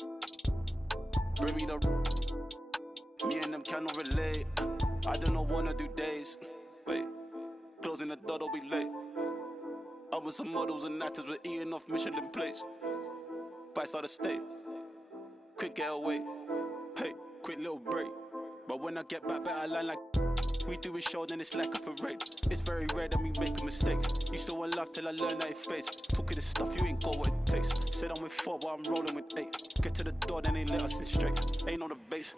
know. Bring me the. Me and them cannot relate. I don't know, wanna do days. Wait, closing the door, don't be late. I with some models and actors, we're eating off Michelin plates. Bites out the state. Quick getaway. Hey, quick little break. But when I get back, better line like. We do a show, then it's like a parade. It's very rare that we make a mistake. Used to want love till I learned that it face. Talking this stuff, you ain't got what it takes. Said I'm with 4, but I'm rolling with 8. Get to the door, then they let us in straight. Ain't on the base.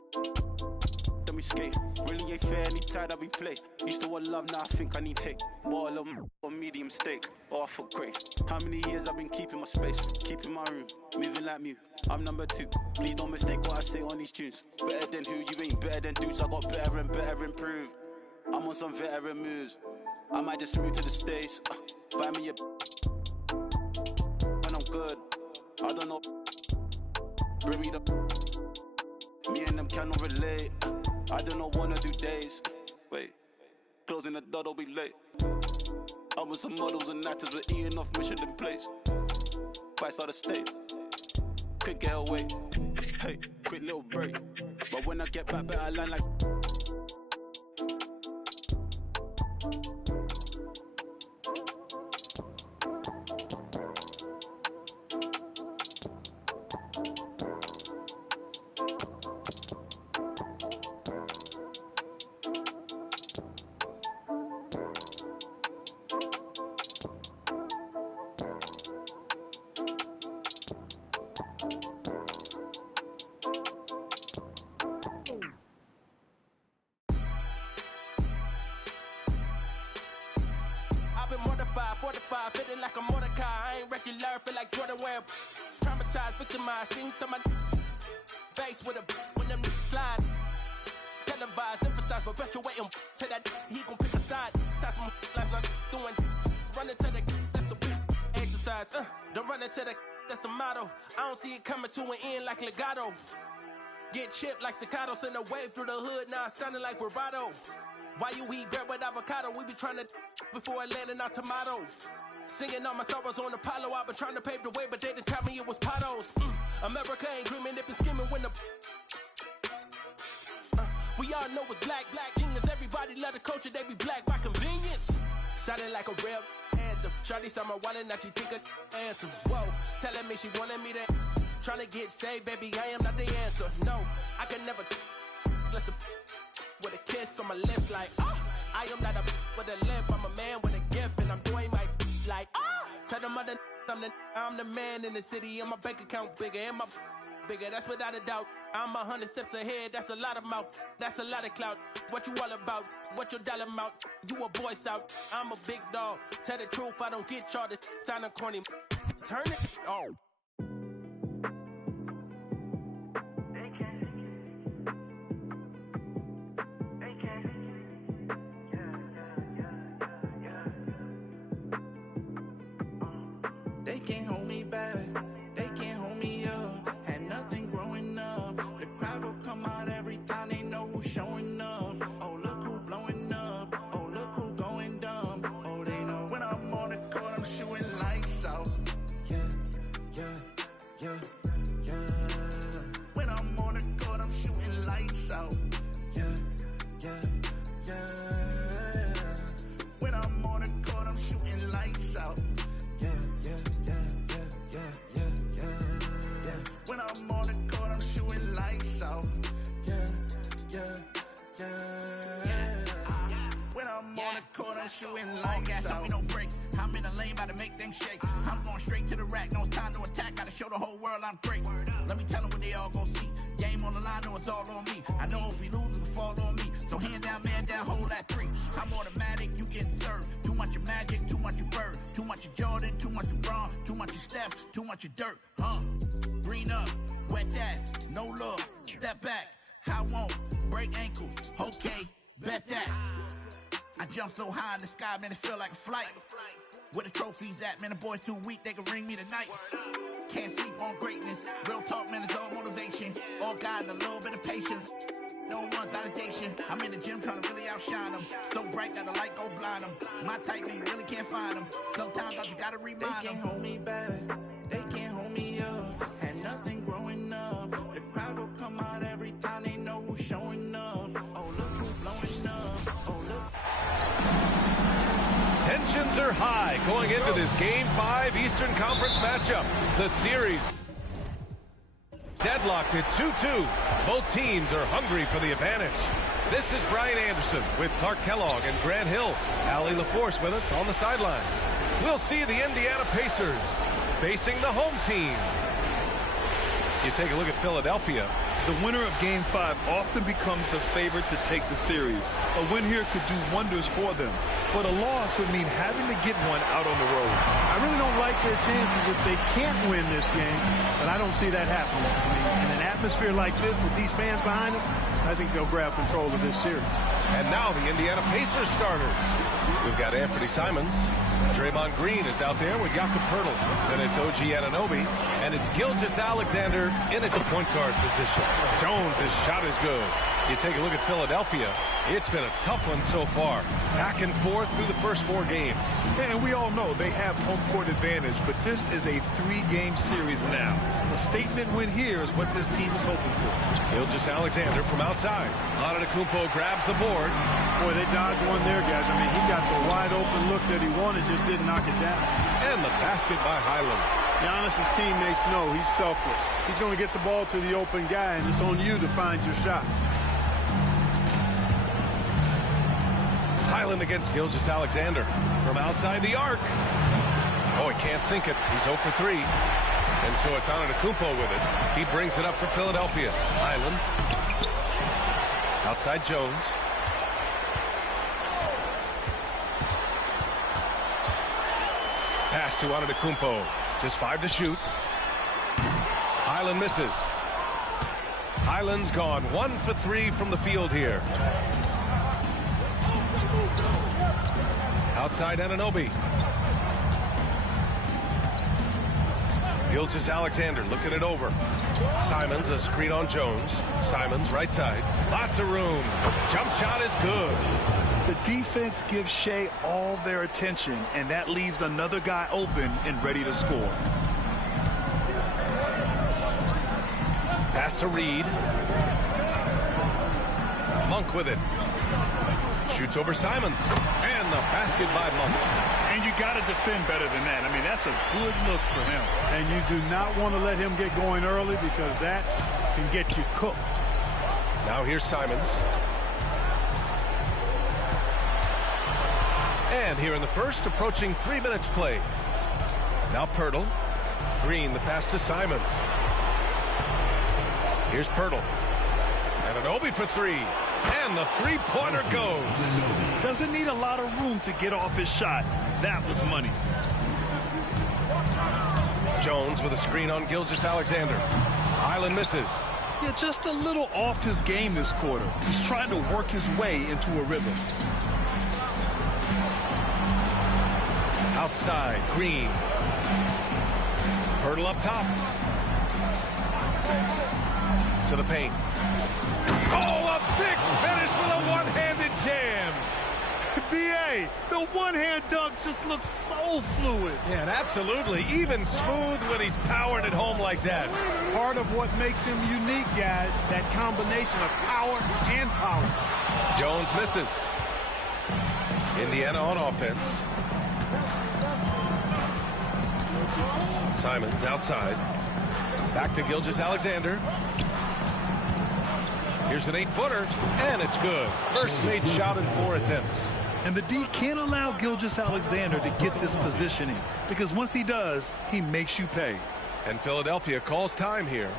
Then we skate. Really ain't fair anytime that we play. Used to want love, now I think I need hate. More love or medium steak. Oh, I feel great. How many years I've been keeping my space, keeping my room, moving like Mew. I'm number 2. Please don't mistake what I say on these tunes. Better than who? You ain't better than Deuce. I got better and better improve. I'm on some veteran moves. I might just move to the States. Buy me a when I'm good. I don't know. Bring me the. Me and them cannot relate. I don't know, wanna do days. Wait, closing the door, don't be late. I'm with some models and actors, we're eating off Michelin plates. Bites out the state. Quick getaway. Hey, quick little break. But when I get back, better line like. Fortified, feeling like a Mordecai. I ain't regular, feel like Jordan wearing. Traumatized, victimized, seen some of face with a when them slide. Televised, emphasized, perpetuating to that he gon' pick a side. That's some life not doing. Running to the that's a big exercise. Don't run into the that's the motto. I don't see it coming to an end like legato. Get chipped like staccato, send a wave through the hood. Now sounding like vibrato. Why you eat bread with avocado? We be trying to before it landing on tomato. Singing all my sorrows on Apollo. I been trying to pave the way, but they didn't tell me it was potholes. America ain't dreaming, it been skimming when the. We all know it's black genius. Everybody love the culture, they be black by convenience. Sounding like a real anthem. Shawty saw my wallet, now she think a answer. Whoa, telling me she wanted me to. Trying to get saved, baby, I am not the answer. No, I can never. Let the. With a kiss on my lips like, I am not a with a lip, I'm a man with a gift, and I'm doing my like, tell them other I'm the man in the city, and my bank account bigger, and my bigger, that's without a doubt. I'm 100 steps ahead, that's a lot of mouth, that's a lot of clout. What you all about? What your dollar amount? You a boy scout, I'm a big dog. Tell the truth, I don't get y'all to sound corny. Turn it on. They can't hold me back, they can't hold me up. Had nothing growing up. The crowd will come out every time they know who's showing up. Oh, look who blowing up. Oh, look who going dumb. Oh, they know when I'm on the court, I'm shooting lights out. Yeah, yeah, yeah, yeah. When I'm on the court, I'm shooting lights out. Yeah, yeah, yeah. When I'm on the court, I'm shooting lights out. When I'm on the court, I'm shooting lights out. Yeah, yeah, yeah. When I'm on the court, I'm shooting lights out. Me no breaks. I'm in a lane, about to make things shake. I'm going straight to the rack. No, it's time to attack. Gotta show the whole world I'm great. Let me tell them what they all gon' see. Game on the line, know it's all on me. I know if we lose, it'll fall on me. So hand down, man down, hold that 3. I'm automatic, you getting served. Too much of Magic, too much of Bird. Too much of Jordan, too much of Braun. Too much of Steph, too much of Dirt. Green up, wet that, no look, step back. I won't break ankles, okay, bet that. I jump so high in the sky, man, it feel like a flight. Where the trophies at, man, the boys too weak, they can ring me tonight. Can't sleep on greatness, real talk, man, it's all motivation. All God and a little bit of patience. No one's validation. I'm in the gym trying to really outshine them. So bright that the light go blind them. My type, man, you really can't find them. Sometimes I just gotta remind them. They can't hold me back, they can't hold me up. Had nothing growing up. high going into this Game 5 Eastern Conference matchup. The series deadlocked at 2-2. Both teams are hungry for the advantage. This is Brian Anderson with Clark Kellogg and Grant Hill. Allie LaForce with us on the sidelines. We'll see the Indiana Pacers facing the home team. You take a look at Philadelphia. The winner of Game 5 often becomes the favorite to take the series. A win here could do wonders for them, but a loss would mean having to get one out on the road. I really don't like their chances if they can't win this game, but I don't see that happening. I mean, in an atmosphere like this with these fans behind them, I think they'll grab control of this series. And now the Indiana Pacers starters. We've got Anthony Simons. Draymond Green is out there with Jakob Poeltl. Then it's OG Anunoby. And it's Gilgeous-Alexander in at the point guard position. Jones' his shot is good. You take a look at Philadelphia. It's been a tough one so far. Back and forth through the first 4 games. And we all know they have home court advantage, but this is a 3-game series now. A statement win here is what this team is hoping for. Gilgeous-Alexander from outside. Antetokounmpo grabs the board. Boy, they dodged one there, guys. I mean, he got the wide open look that he wanted, just didn't knock it down. And the basket by Highland. Giannis's teammates know he's selfless. He's going to get the ball to the open guy, and it's on you to find your shot. Highland against Gilgeous-Alexander from outside the arc. Oh, he can't sink it. He's 0 for 3. And so it's Antetokounmpo with it. He brings it up for Philadelphia. Highland. Outside Jones. Pass to Antetokounmpo. Just 5 to shoot. Highland misses. Highland's gone 1 for 3 from the field here. Outside Anunoby. Gilgeous-Alexander looking it over. Simons, a screen on Jones. Simons, right side. Lots of room. Jump shot is good. The defense gives Shea all their attention, and that leaves another guy open and ready to score. Pass to Reed. Monk with it. Shoots over Simons. And the basket by Monk. And you got to defend better than that. I mean, that's a good look for him. And you do not want to let him get going early because that can get you cooked. Now here's Simons. And here in the first, approaching 3 minutes played. Now Poeltl. Green, the pass to Simons. Here's Poeltl. And Anunoby for 3. And the three-pointer goes. Doesn't need a lot of room to get off his shot. That was money. Jones with a screen on Gilgeous-Alexander. Highland misses. Yeah, just a little off his game this quarter. He's trying to work his way into a rhythm. Outside, Green. Poeltl up top. To the paint. Oh, a big finish with a one-handed jam. B.A., the one-hand dunk just looks so fluid. Yeah, absolutely. Even smooth when he's powered at home like that. Part of what makes him unique, guys, that combination of power and power. Jones misses. Indiana on offense. Simons outside. Back to Gilgeous-Alexander. Here's an 8-footer, and it's good. First made shot in 4 attempts. And the D can't allow Gilgeous-Alexander to get this positioning, because once he does, he makes you pay. And Philadelphia calls time here.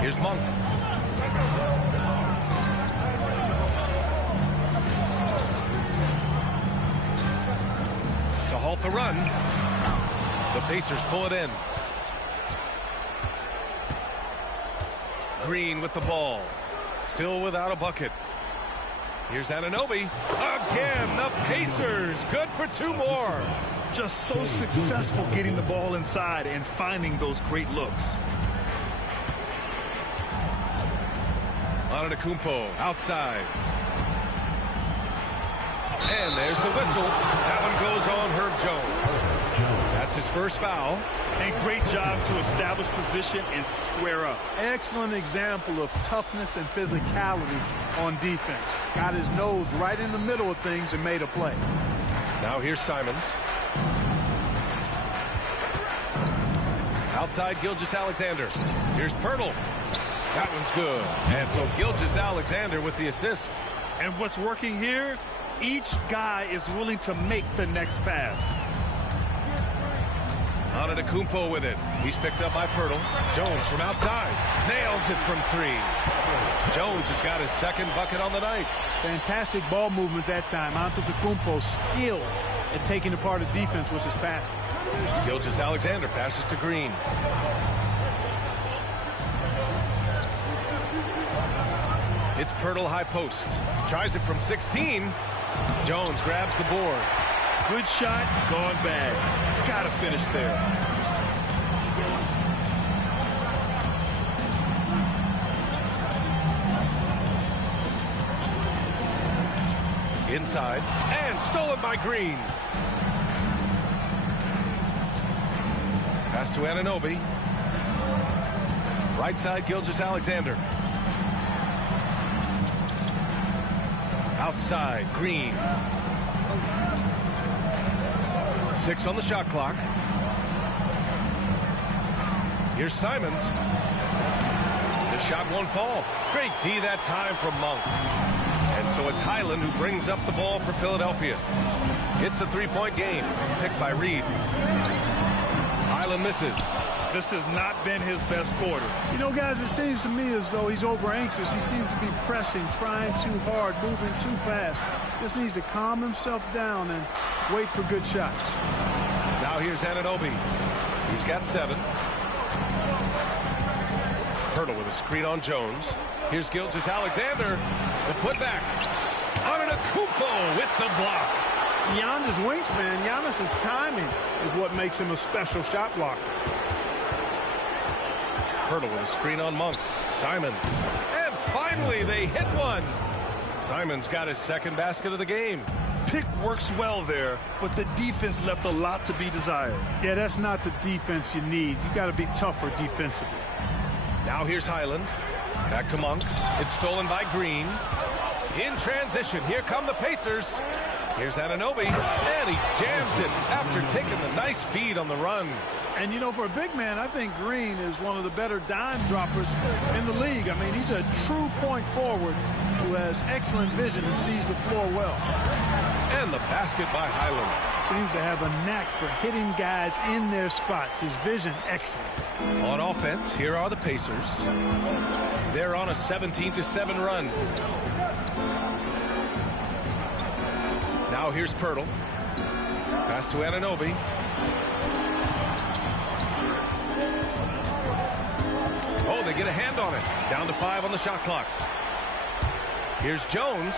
Here's Monk. To halt the run. The Pacers pull it in. Green with the ball. Still without a bucket. Here's Anunoby. Again, the Pacers. Good for 2 more. Just so successful getting the ball inside and finding those great looks. Antetokounmpo outside. And there's the whistle. That one goes on Herb Jones. That's his first foul. And great job to establish position and square up. Excellent example of toughness and physicality on defense. Got his nose right in the middle of things and made a play. Now here's Simons. Outside Gilgeous-Alexander. Here's Pirtle. That one's good. And so Gilgeous-Alexander with the assist. And what's working here? Each guy is willing to make the next pass. Antetokounmpo with it. He's picked up by Pirtle. Jones from outside. Nails it from three. Jones has got his second bucket on the night. Fantastic ball movement that time. Antetokounmpo skilled at taking apart a defense with his passing. Gilgeous-Alexander passes to Green. It's Pirtle high post. Tries it from 16. Jones grabs the board. Good shot, gone bad. Gotta finish there. Inside, and stolen by Green. Pass to Anunoby. Right side, Gilgeous-Alexander. Outside, Green. 6 on the shot clock. Here's Simons. The shot won't fall. Great D that time from Monk. And so it's Highland who brings up the ball for Philadelphia. It's a three-point game, picked by Reed. Highland misses. This has not been his best quarter. You know, guys, it seems to me as though he's over anxious. He seems to be pressing, trying too hard, moving too fast. Just needs to calm himself down and wait for good shots. Now here's Anunoby. He's got 7. Pirtle with a screen on Jones. Here's Gilgeous-Alexander. The putback. Antetokounmpo with the block. Giannis' wingspan, Giannis' timing is what makes him a special shot blocker. Pirtle with a screen on Monk. Simons. And finally they hit one. Simons got his second basket of the game. Pick works well there, but the defense left a lot to be desired. Yeah, that's not the defense you need. You got to be tougher defensively. Now here's Highland. Back to Monk. It's stolen by Green. In transition, here come the Pacers. Here's Anunoby, and he jams it after taking the nice feed on the run. And, you know, for a big man, I think Green is one of the better dime droppers in the league. I mean, he's a true point forward who has excellent vision and sees the floor well. And the basket by Highland. Seems to have a knack for hitting guys in their spots. His vision, excellent. On offense, here are the Pacers. They're on a 17-7 run. Now here's Pirtle. Pass to Anunoby. Oh, they get a hand on it. Down to 5 on the shot clock. Here's Jones.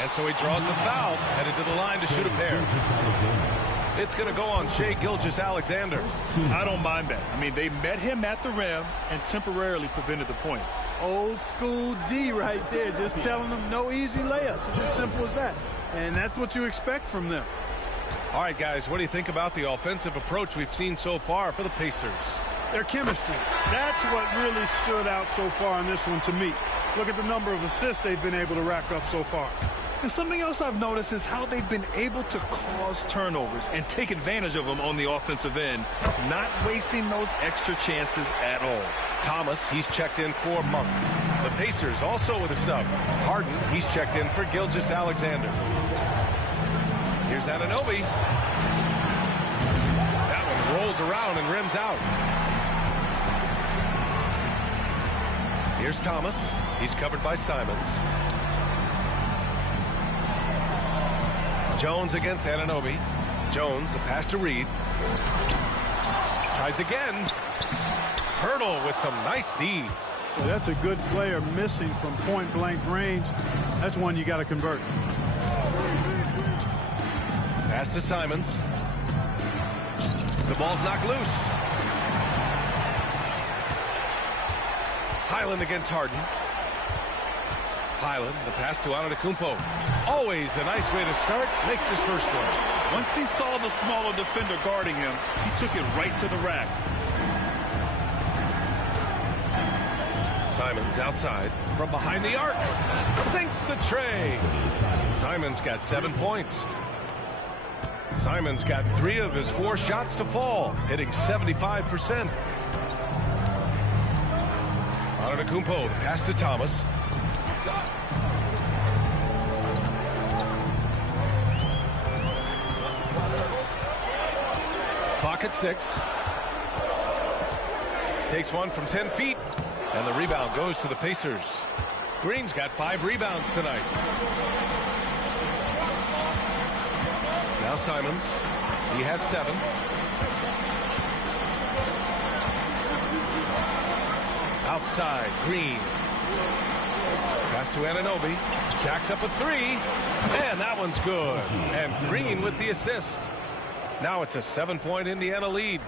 And so he draws the foul, headed to the line to shoot a pair. It's going to go on Shai Gilgeous-Alexander. I don't mind that. I mean, they met him at the rim and temporarily prevented the points. Old school D right there, just telling them no easy layups. It's as simple as that. And that's what you expect from them. All right, guys, what do you think about the offensive approach we've seen so far for the Pacers? Their chemistry. That's what really stood out so far in this one to me. Look at the number of assists they've been able to rack up so far. And something else I've noticed is how they've been able to cause turnovers and take advantage of them on the offensive end, not wasting those extra chances at all. Thomas, he's checked in for Monk. The Pacers also with a sub. Harden, he's checked in for Gilgeous-Alexander. Here's Anunoby. That one rolls around and rims out. Here's Thomas. He's covered by Simons. Jones against Anunoby. Jones, the pass to Reed. Tries again. Pirtle with some nice D. Well, that's a good player missing from point-blank range. That's one you got to convert. Pass to Simons. The ball's knocked loose. Highland against Harden. Highland, the pass to Antetokounmpo. Always a nice way to start. Makes his first one. Once he saw the smaller defender guarding him, he took it right to the rack. Simons outside from behind the arc. Sinks the tray. Simons got 7 points. Simons got 3 of his 4 shots to fall, hitting 75%. Antetokounmpo, the pass to Thomas. Clock at 6. Takes one from 10 feet. And the rebound goes to the Pacers. Green's got 5 rebounds tonight. Now Simons. He has 7. Outside, Green. Pass to Anunoby. Jacks up a 3. And that one's good. And Green with the assist. Now it's a 7-point Indiana lead.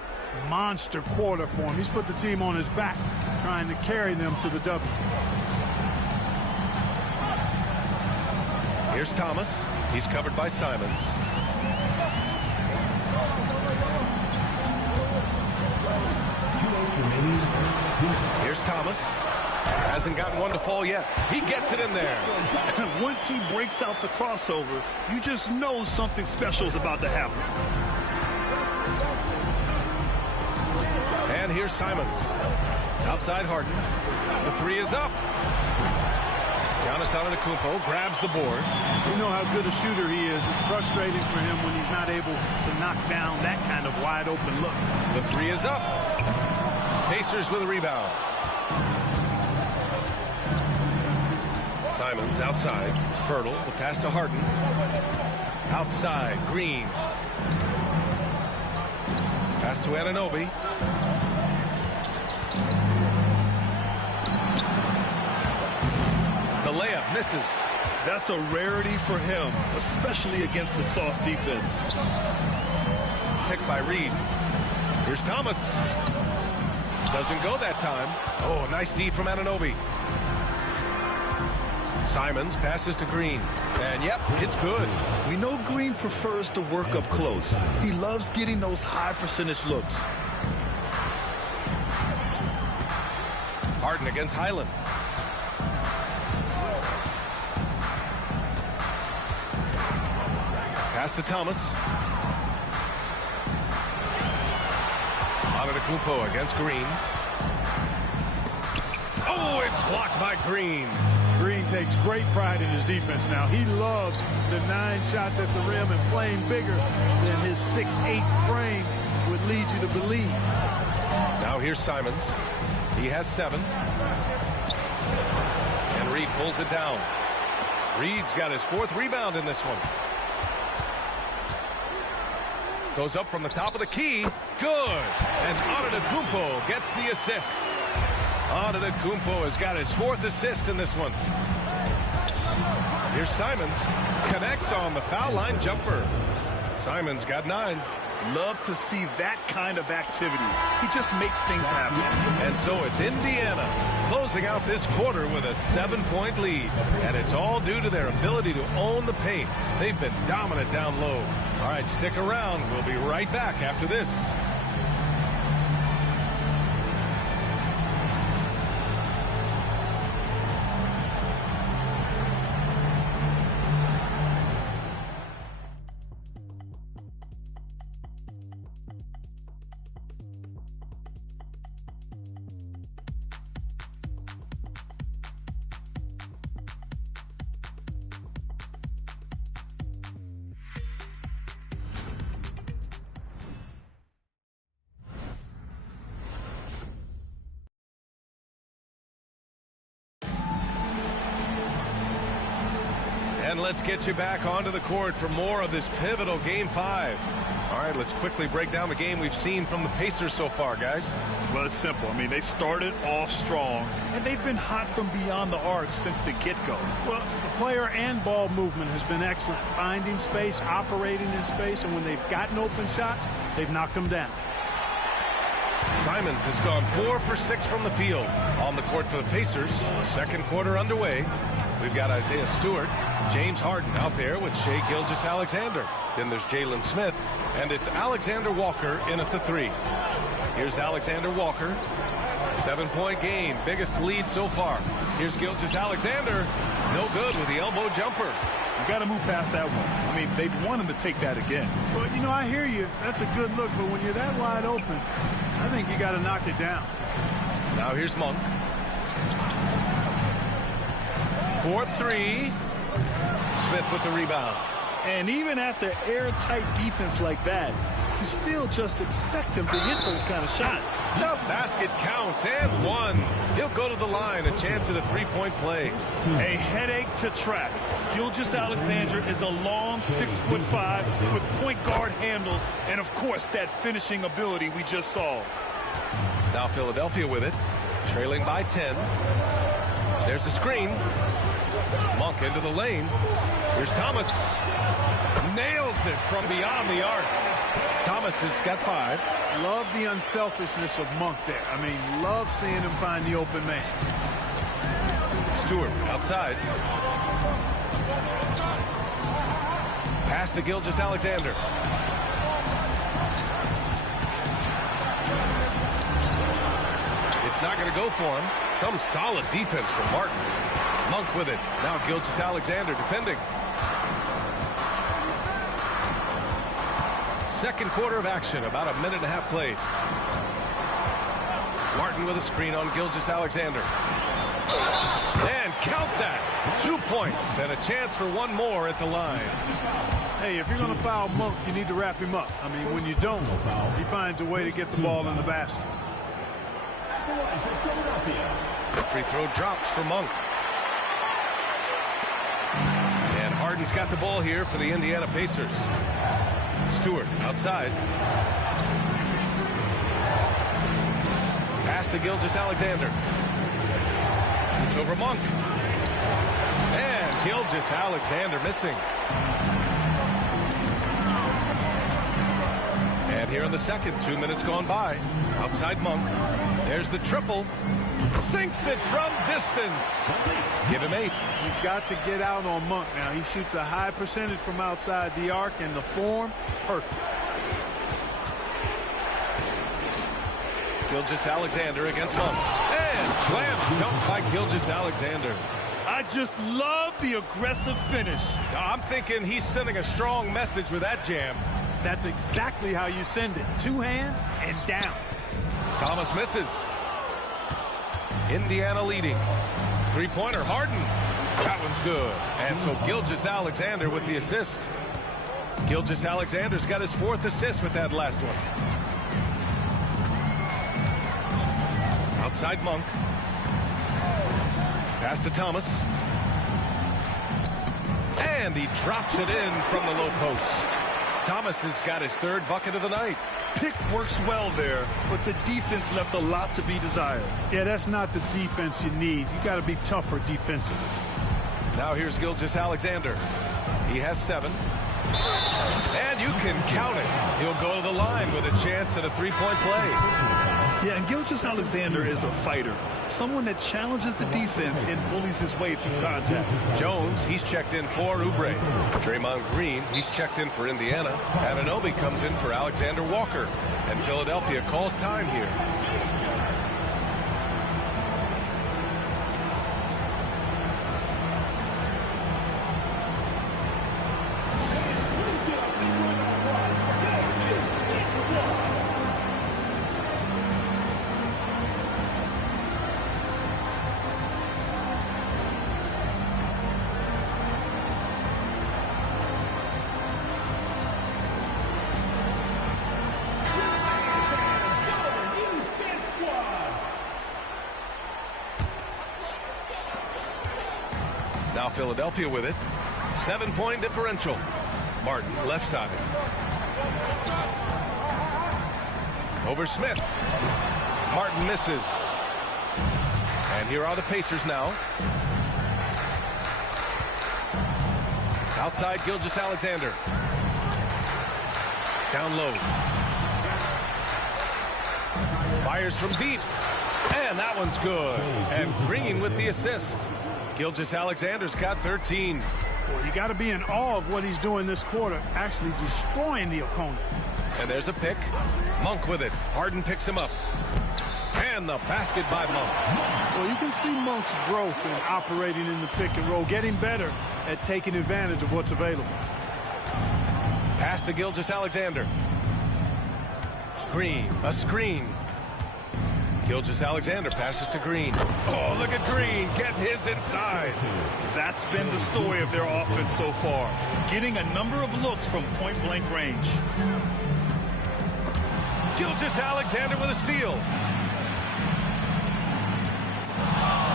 Monster quarter for him. He's put the team on his back, trying to carry them to the W. Here's Thomas. He's covered by Simons. Here's Thomas. Hasn't gotten one to fall yet. He gets it in there. Once he breaks out the crossover, you just know something special is about to happen. And here's Simons. Outside Harden. The 3 is up. Giannis Antetokounmpo grabs the board. You know how good a shooter he is. It's frustrating for him when he's not able to knock down that kind of wide open look. The 3 is up. Pacers with a rebound. Simons outside. Pirtle, the pass to Harden. Outside, Green. Pass to Anunoby. The layup misses. That's a rarity for him, especially against the soft defense. Picked by Reed. Here's Thomas. Doesn't go that time. Oh, nice D from Anunoby. Simons passes to Green. And yep, it's good. We know Green prefers to work up close. He loves getting those high percentage looks. Harden against Highland. Pass to Thomas. Antetokounmpo against Green. Oh, it's blocked by Green. Green takes great pride in his defense now. He loves the 9 shots at the rim and playing bigger than his 6'8" frame would lead you to believe. Now here's Simons. He has 7. And Reed pulls it down. Reed's got his 4th rebound in this one. Goes up from the top of the key. Good. And Antetokounmpo gets the assist. Antetokounmpo has got his 4th assist in this one. Here's Simons. Connects on the foul line jumper. Simons got 9. Love to see that kind of activity. He just makes things happen. And so it's Indiana closing out this quarter with a 7-point lead. And it's all due to their ability to own the paint. They've been dominant down low. All right, stick around. We'll be right back after this. And let's get you back onto the court for more of this pivotal Game 5. All right, let's quickly break down the game we've seen from the Pacers so far, guys. Well, it's simple. I mean, they started off strong, and they've been hot from beyond the arc since the get-go. Well, the player and ball movement has been excellent. Finding space, operating in space, and when they've gotten open shots, they've knocked them down. Simons has gone 4 for 6 from the field. On the court for the Pacers. Second quarter underway. We've got Isaiah Stewart, James Harden out there with Shai Gilgeous-Alexander. Then there's Jalen Smith, and it's Alexander Walker in at the 3. Here's Alexander Walker. 7-point game, biggest lead so far. Here's Gilgeous-Alexander. No good with the elbow jumper. You got to move past that one. I mean, they'd want him to take that again. Well, you know, I hear you. That's a good look, but when you're that wide open, I think you got to knock it down. Now here's Monk. 4-3. Smith with the rebound. And even after airtight defense like that, you still just expect him to hit those kind of shots. The basket counts, and one. He'll go to the line, a chance at a three-point play. A headache to track. Gilgeous-Alexander is a long 6'5" with point guard handles, and of course that finishing ability we just saw. Now Philadelphia with it, trailing by 10. There's a screen. Monk into the lane. Here's Thomas. Nails it from beyond the arc. Thomas has got 5. Love the unselfishness of Monk there. I mean, love seeing him find the open man. Stewart outside. Pass to Gilgeous-Alexander. It's not going to go for him. Some solid defense from Martin. Monk with it. Now Gilgeous-Alexander defending. Second quarter of action, about a minute and a half played. Martin with a screen on Gilgeous-Alexander. And count that. 2 points and a chance for one more at the line. Hey, if you're going to foul Monk, you need to wrap him up. I mean, when you don't, he finds a way to get the ball in the basket. The free throw drops for Monk. And Harden's got the ball here for the Indiana Pacers. Stewart outside. Pass to Gilgeous-Alexander. It's over Monk. And Gilgeous-Alexander missing. And here in the second, 2 minutes gone by. Outside Monk. There's the triple. Sinks it from distance. Give him 8. You've got to get out on Monk now. He shoots a high percentage from outside the arc, and the form, perfect. Gilgeous-Alexander against Monk. And slam dunk by Gilgeous-Alexander. I just love the aggressive finish. I'm thinking he's sending a strong message with that jam. That's exactly how you send it. 2 hands and down. Thomas misses. Indiana leading. Three-pointer, Harden. That one's good. And so Gilgeous-Alexander with the assist. Gilgeous-Alexander's got his 4th assist with that last one. Outside Monk. Pass to Thomas. And he drops it in from the low post. Thomas has got his 3rd bucket of the night. Pick works well there, but the defense left a lot to be desired. Yeah, that's not the defense you need. You got to be tougher defensively. Now here's Gilgeous-Alexander. He has 7. And you can count it. He'll go to the line with a chance at a 3-point play. Yeah, and Gilgeous-Alexander is a fighter. Someone that challenges the defense and bullies his way through contact. Jones, he's checked in for Oubre. Draymond Green, he's checked in for Indiana. Anunoby comes in for Alexander Walker. And Philadelphia calls time here. Now Philadelphia with it. 7-point differential. Martin left side. Over Smith. Martin misses. And here are the Pacers now. Outside Gilgeous-Alexander. Down low. Fires from deep. And that one's good. And Green with the assist. Gilgeous-Alexander's got 13. Well, you got to be in awe of what he's doing this quarter, actually destroying the opponent. And there's a pick. Monk with it. Harden picks him up. And the basket by Monk. Well, you can see Monk's growth in operating in the pick and roll, getting better at taking advantage of what's available. Pass to Gilgeous-Alexander. Green, a screen. Gilgeous-Alexander passes to Green. Oh, look at Green getting his inside. That's been the story of their offense so far, getting a number of looks from point-blank range. Gilgeous-Alexander with a steal.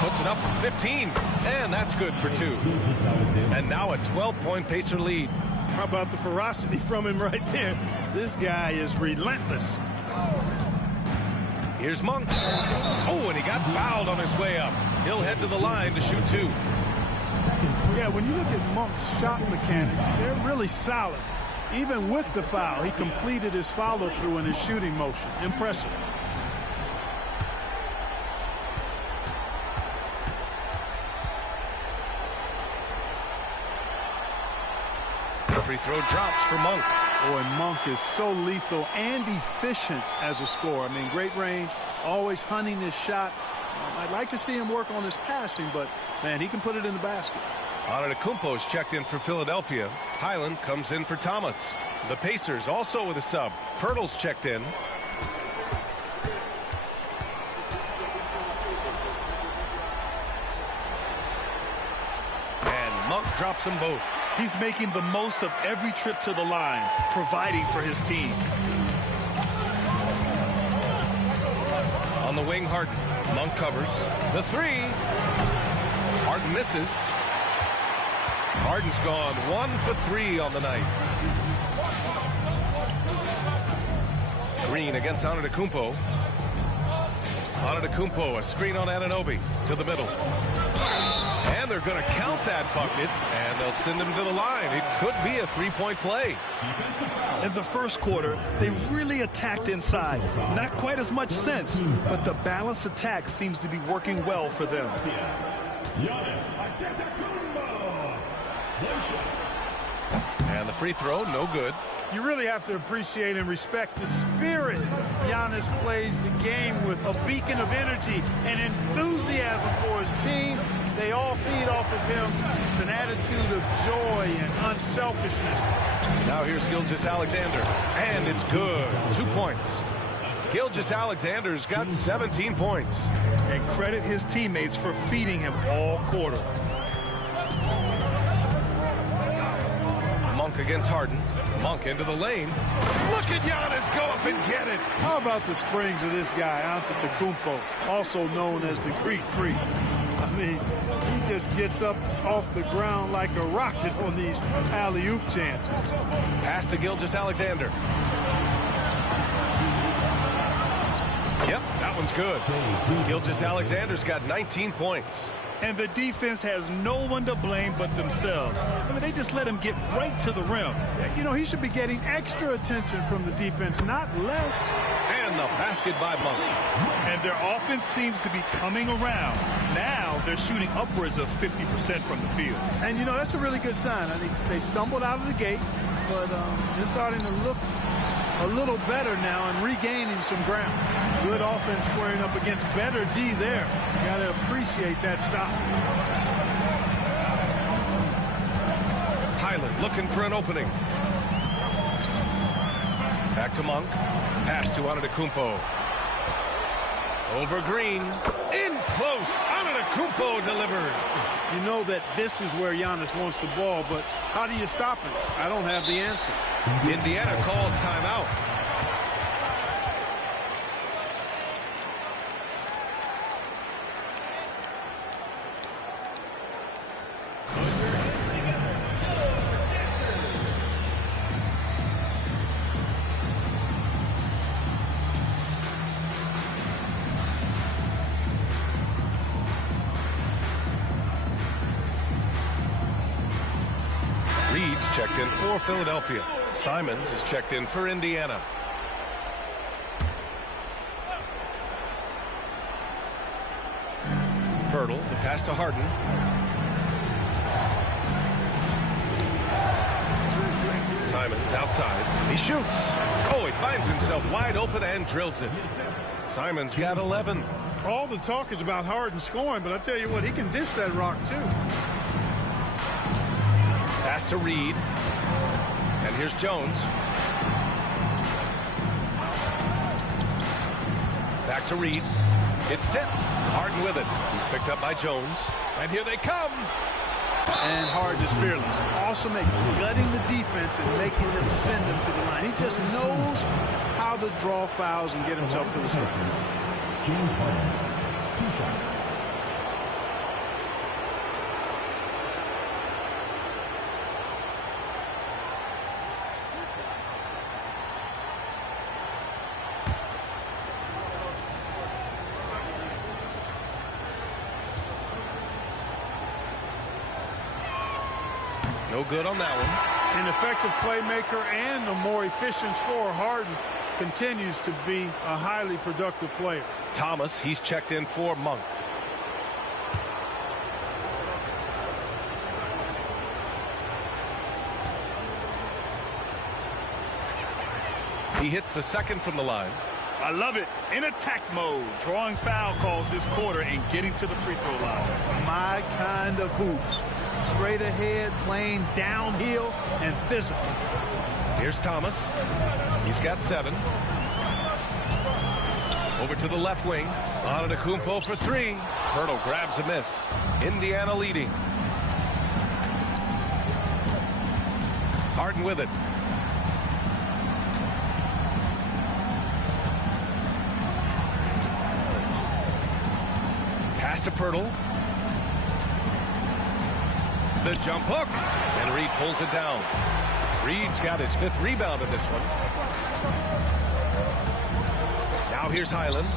Puts it up from 15, and that's good for 2. And now a 12-point Pacer lead. How about the ferocity from him right there? This guy is relentless. Here's Monk. Oh, and he got fouled on his way up. He'll head to the line to shoot 2. Yeah, when you look at Monk's shot mechanics, they're really solid. Even with the foul, he completed his follow-through in his shooting motion. Impressive. Free throw drops for Monk. Boy, Monk is so lethal and efficient as a scorer. I mean, great range, always hunting his shot. I'd like to see him work on his passing, but, man, he can put it in the basket. Antetokounmpo's checked in for Philadelphia. Highland comes in for Thomas. The Pacers also with a sub. Pirtle's checked in. And Monk drops them both. He's making the most of every trip to the line, providing for his team. On the wing, Harden. Monk covers. The 3. Harden misses. Harden's gone 1 for 3 on the night. Green against Antetokounmpo. Antetokounmpo, a screen on Anunoby to the middle. And they're going to count that bucket, and they'll send him to the line. It could be a 3-point play. In the first quarter, they really attacked inside. Not quite as much sense, but the balanced attack seems to be working well for them. And the free throw, no good. You really have to appreciate and respect the spirit Giannis plays the game with, a beacon of energy and enthusiasm for his team. They all feed off of him with an attitude of joy and unselfishness. Now here's Gilgeous-Alexander, and it's good. 2 points. Gilgeous-Alexander's got 17 points. And credit his teammates for feeding him all quarter. Monk against Harden. Monk into the lane. Look at Giannis go up and get it. How about the springs of this guy, Antetokounmpo, also known as the Greek Freak? I mean, he just gets up off the ground like a rocket on these alley-oop chances. Pass to Gilgeous-Alexander. Yep, that one's good. Gilgeous-Alexander's got 19 points. And the defense has no one to blame but themselves. I mean, they just let him get right to the rim. You know, he should be getting extra attention from the defense, not less. And the basket by Monk. And their offense seems to be coming around. Now they're shooting upwards of 50% from the field. And, you know, that's a really good sign. I mean, they stumbled out of the gate, but they're starting to look a little better now and regaining some ground. Good offense squaring up against better D there. Got to appreciate that stop. Highland looking for an opening. Back to Monk. Pass to Antetokounmpo. Over Green. In close. Antetokounmpo delivers. You know that this is where Giannis wants the ball, but how do you stop him? I don't have the answer. Indiana calls timeout. Checked in for Philadelphia. Simons is checked in for Indiana. Poeltl. The pass to Harden. Simons outside. He shoots. Oh, he finds himself wide open and drills it. Simons got 11. All the talk is about Harden scoring, but I tell you what, he can dish that rock too. Pass to Reed. And here's Jones. Back to Reed. It's tipped. Harden with it. He's picked up by Jones. And here they come. And Harden is fearless. Awesome at gutting the defense and making them send him to the line. He just knows how to draw fouls and get himself to the surface. James Harden, 2 shots. No good on that one. An effective playmaker and a more efficient scorer, Harden continues to be a highly productive player. Thomas, he's checked in for Monk. He hits the second from the line. I love it. In attack mode, drawing foul calls this quarter and getting to the free throw line. My kind of hoops. Straight ahead, playing downhill, and physical. Here's Thomas. He's got 7. Over to the left wing. Antetokounmpo for 3. Poeltl grabs a miss. Indiana leading. Harden with it. Pass to Poeltl. The jump hook. And Reed pulls it down. Reed's got his 5th rebound in this one. Now here's Highland.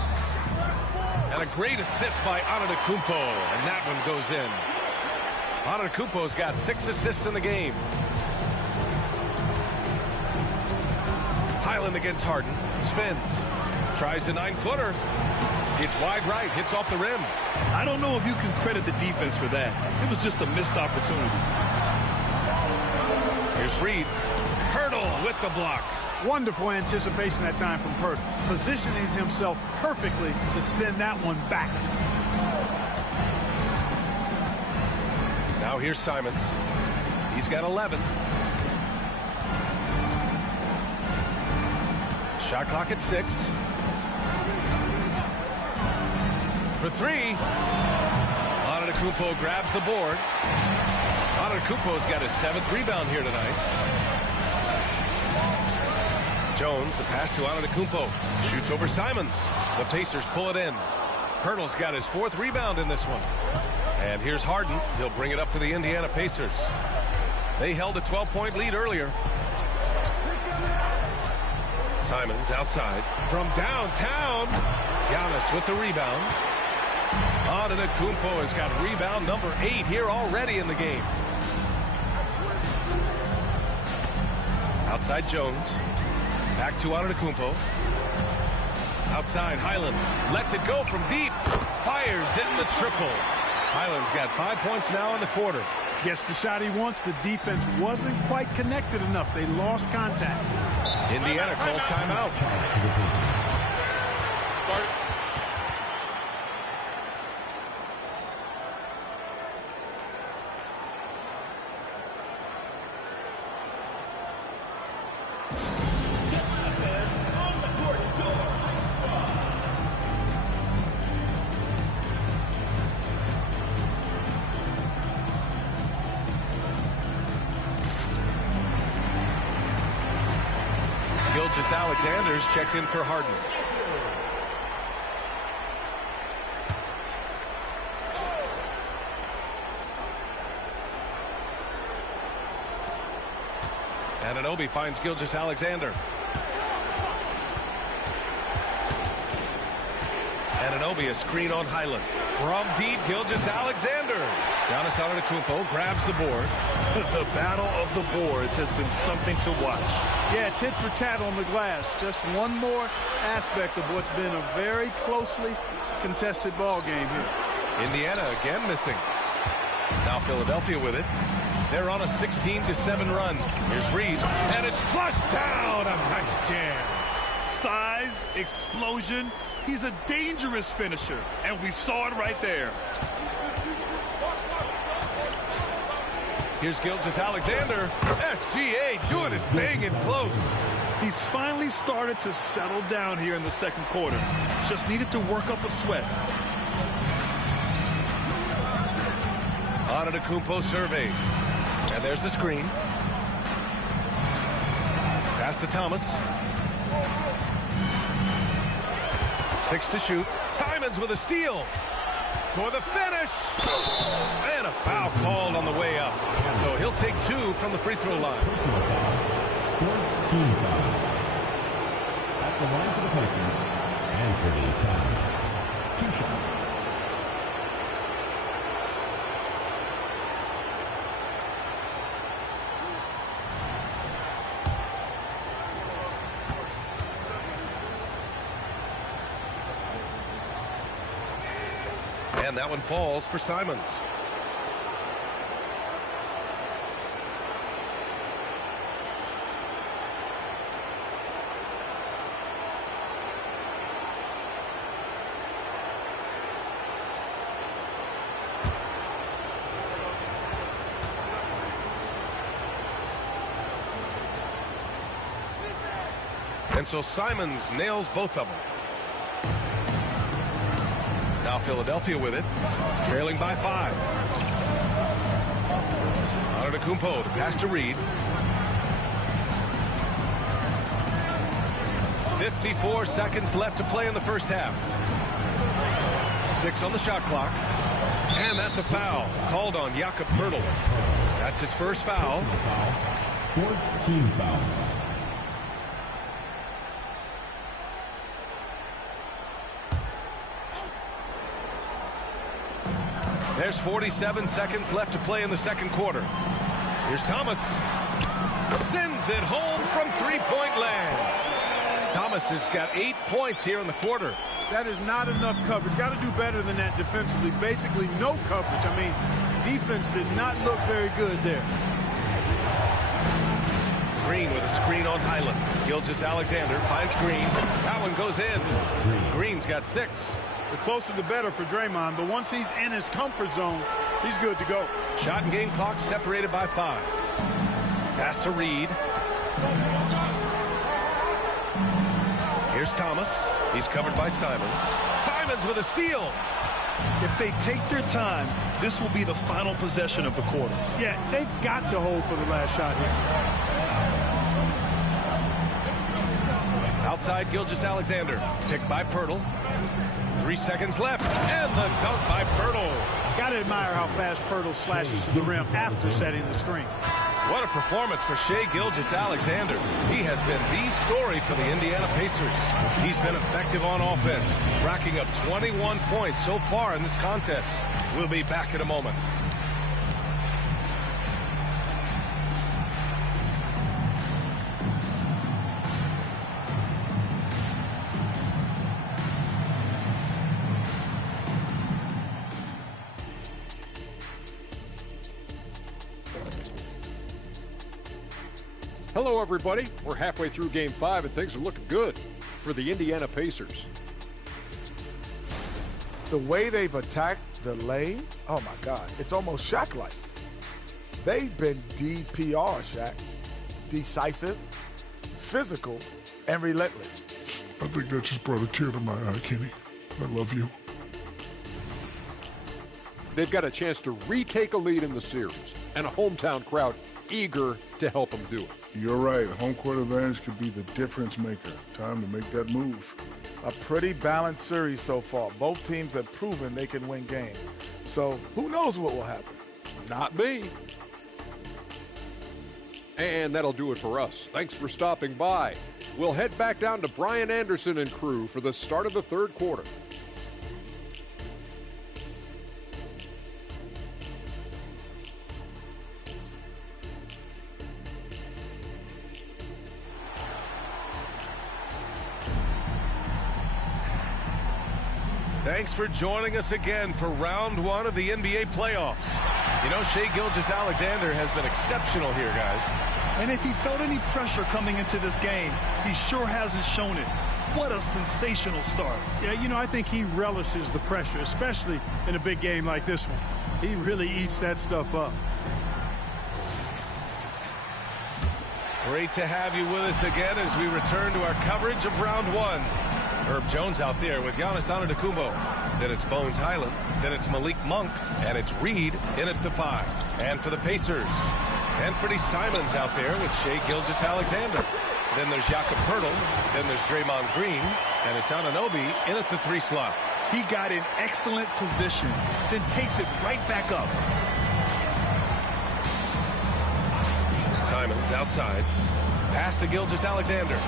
And a great assist by Antetokounmpo. And that one goes in. Antetokounmpo's got 6 assists in the game. Highland against Harden. Spins. Tries the 9-footer. It's wide right. Hits off the rim. I don't know if you can credit the defense for that. It was just a missed opportunity. Here's Reed. Poeltl with the block. Wonderful anticipation that time from Poeltl, positioning himself perfectly to send that one back. Now here's Simons. He's got 11. Shot clock at 6. For 3. Antetokounmpo grabs the board. Antetokounmpo's got his 7th rebound here tonight. Jones, the pass to Antetokounmpo. Shoots over Simons. The Pacers pull it in. Poeltl's got his 4th rebound in this one. And here's Harden. He'll bring it up for the Indiana Pacers. They held a 12-point lead earlier. Simons outside. From downtown. Giannis with the rebound. Antetokounmpo has got rebound number 8 here already in the game. Outside Jones. Back to Antetokounmpo. Outside Highland. Lets it go from deep. Fires in the triple. Highland's got 5 points now in the quarter. Gets the shot he wants. The defense wasn't quite connected enough. They lost contact. Indiana calls timeout. Alexander's checked in for Harden. Anunoby finds Gilgeous-Alexander. Anunoby, a screen on Highland. From deep, Gilgeous-Alexander. Giannis Antetokounmpo grabs the board. The battle of the boards has been something to watch. Yeah, tit for tat on the glass. Just one more aspect of what's been a very closely contested ball game here. Indiana again missing. Now Philadelphia with it. They're on a 16-7 run. Here's Reed, and it's flushed down. A nice jam. Size, explosion. He's a dangerous finisher, and we saw it right there. Here's Gilgeous-Alexander. SGA doing his thing in close. He's finally started to settle down here in the second quarter. Just needed to work up a sweat. Antetokounmpo surveys. And there's the screen. Pass to Thomas. 6 to shoot. Simons with a steal. For the finish. And a foul called on the way up. So he'll take 2 from the free throw line. 14 foul. At the line for the Pacers, Anthony Simons. 2 shots. And that one falls for Simons. And so Simons nails both of them. Now Philadelphia with it, trailing by 5. Antetokounmpo to pass to Reed. 54 seconds left to play in the first half. 6 on the shot clock. And that's a foul called on Jakob Poeltl. That's his first foul. 14 foul. There's 47 seconds left to play in the second quarter. Here's Thomas. Sends it home from three-point land. Thomas has got 8 points here in the quarter. That is not enough coverage. Got to do better than that defensively. Basically no coverage. I mean, defense did not look very good there. Green with a screen on Highland. Gilgeous-Alexander finds Green. That one goes in. Green's got 6. The closer the better for Draymond, but once he's in his comfort zone, he's good to go. Shot and game clock separated by 5. Pass to Reed. Here's Thomas. He's covered by Simons. Simons with a steal. If they take their time, this will be the final possession of the quarter. Yeah, they've got to hold for the last shot here. Outside Gilgeous-Alexander. Picked by Poeltl. 3 seconds left. And the dunk by Poeltl. Got to admire how fast Poeltl slashes to the rim after setting the screen. What a performance for Shai Gilgeous-Alexander. He has been the story for the Indiana Pacers. He's been effective on offense, racking up 21 points so far in this contest. We'll be back in a moment. Hello, everybody. We're halfway through Game 5, and things are looking good for the Indiana Pacers. The way they've attacked the lane, oh, my God, it's almost Shaq-like. They've been DPR, Shaq. Decisive, physical, and relentless. I think that just brought a tear to my eye, Kenny. I love you. They've got a chance to retake a lead in the series, and a hometown crowd eager to help them do it. You're right. Home court advantage could be the difference maker. Time to make that move. A pretty balanced series so far. Both teams have proven they can win games. So who knows what will happen? Not me. And that'll do it for us. Thanks for stopping by. We'll head back down to Brian Anderson and crew for the start of the third quarter. Thanks for joining us again for round one of the NBA playoffs. You know, Shai Gilgeous-Alexander has been exceptional here, guys. And if he felt any pressure coming into this game, he sure hasn't shown it. What a sensational start. Yeah, you know, I think he relishes the pressure, especially in a big game like this one. He really eats that stuff up. Great to have you with us again as we return to our coverage of round one. Herb Jones out there with Giannis Antetokounmpo. Then it's Bones Highland. Then it's Malik Monk. And it's Reed in at the 5. And for the Pacers, Anthony Simons out there with Shai Gilgeous-Alexander. Then there's Jakob Poeltl. Then there's Draymond Green. And it's Anunoby in at the 3 slot. He got in excellent position, then takes it right back up. Simons outside. Pass to Gilgeous-Alexander.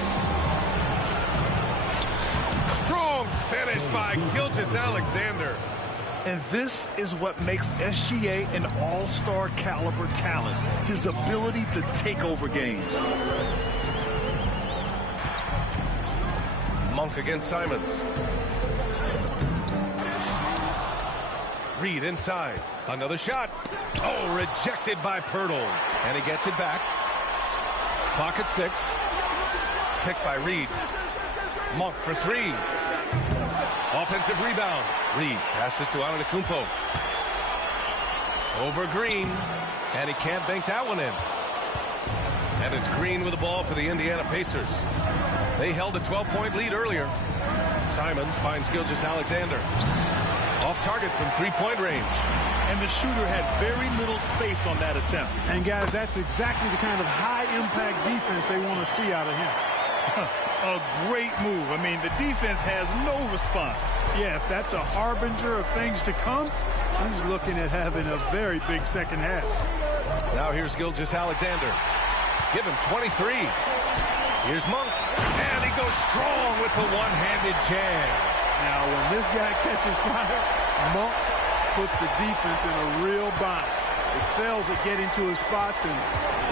Strong finish by Gilgeous-Alexander. And this is what makes SGA an all-star caliber talent, his ability to take over games. Monk against Simons. Reed inside. Another shot. Oh, rejected by Poeltl. And he gets it back. Clock at 6. Picked by Reed. Monk for 3. Offensive rebound. Reed passes to Antetokounmpo. Over Green. And he can't bank that one in. And it's Green with the ball for the Indiana Pacers. They held a 12-point lead earlier. Simons finds Gilgeous-Alexander. Off target from 3-point range. And the shooter had very little space on that attempt. And guys, that's exactly the kind of high-impact defense they want to see out of him. A great move. I mean, the defense has no response. Yeah, if that's a harbinger of things to come, he's looking at having a very big second half. Now here's Gilgeous-Alexander. Give him 23. Here's Monk. And he goes strong with the one-handed jam. Now, when this guy catches fire, Monk puts the defense in a real bind. Excels at getting to his spots and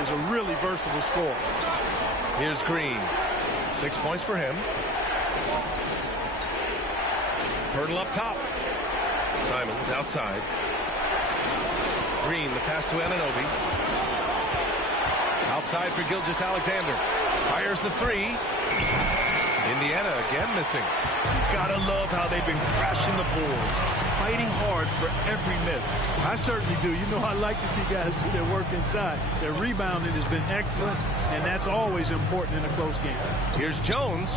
is a really versatile scorer. Here's Green. 6 points for him. Poeltl up top. Simons outside. Green, the pass to Anunoby. Outside for Gilgeous-Alexander. Fires the 3. Indiana again missing. Gotta love how they've been crashing the boards, fighting hard for every miss. I certainly do. You know, I like to see guys do their work inside. Their rebounding has been excellent, and that's always important in a close game. Here's Jones.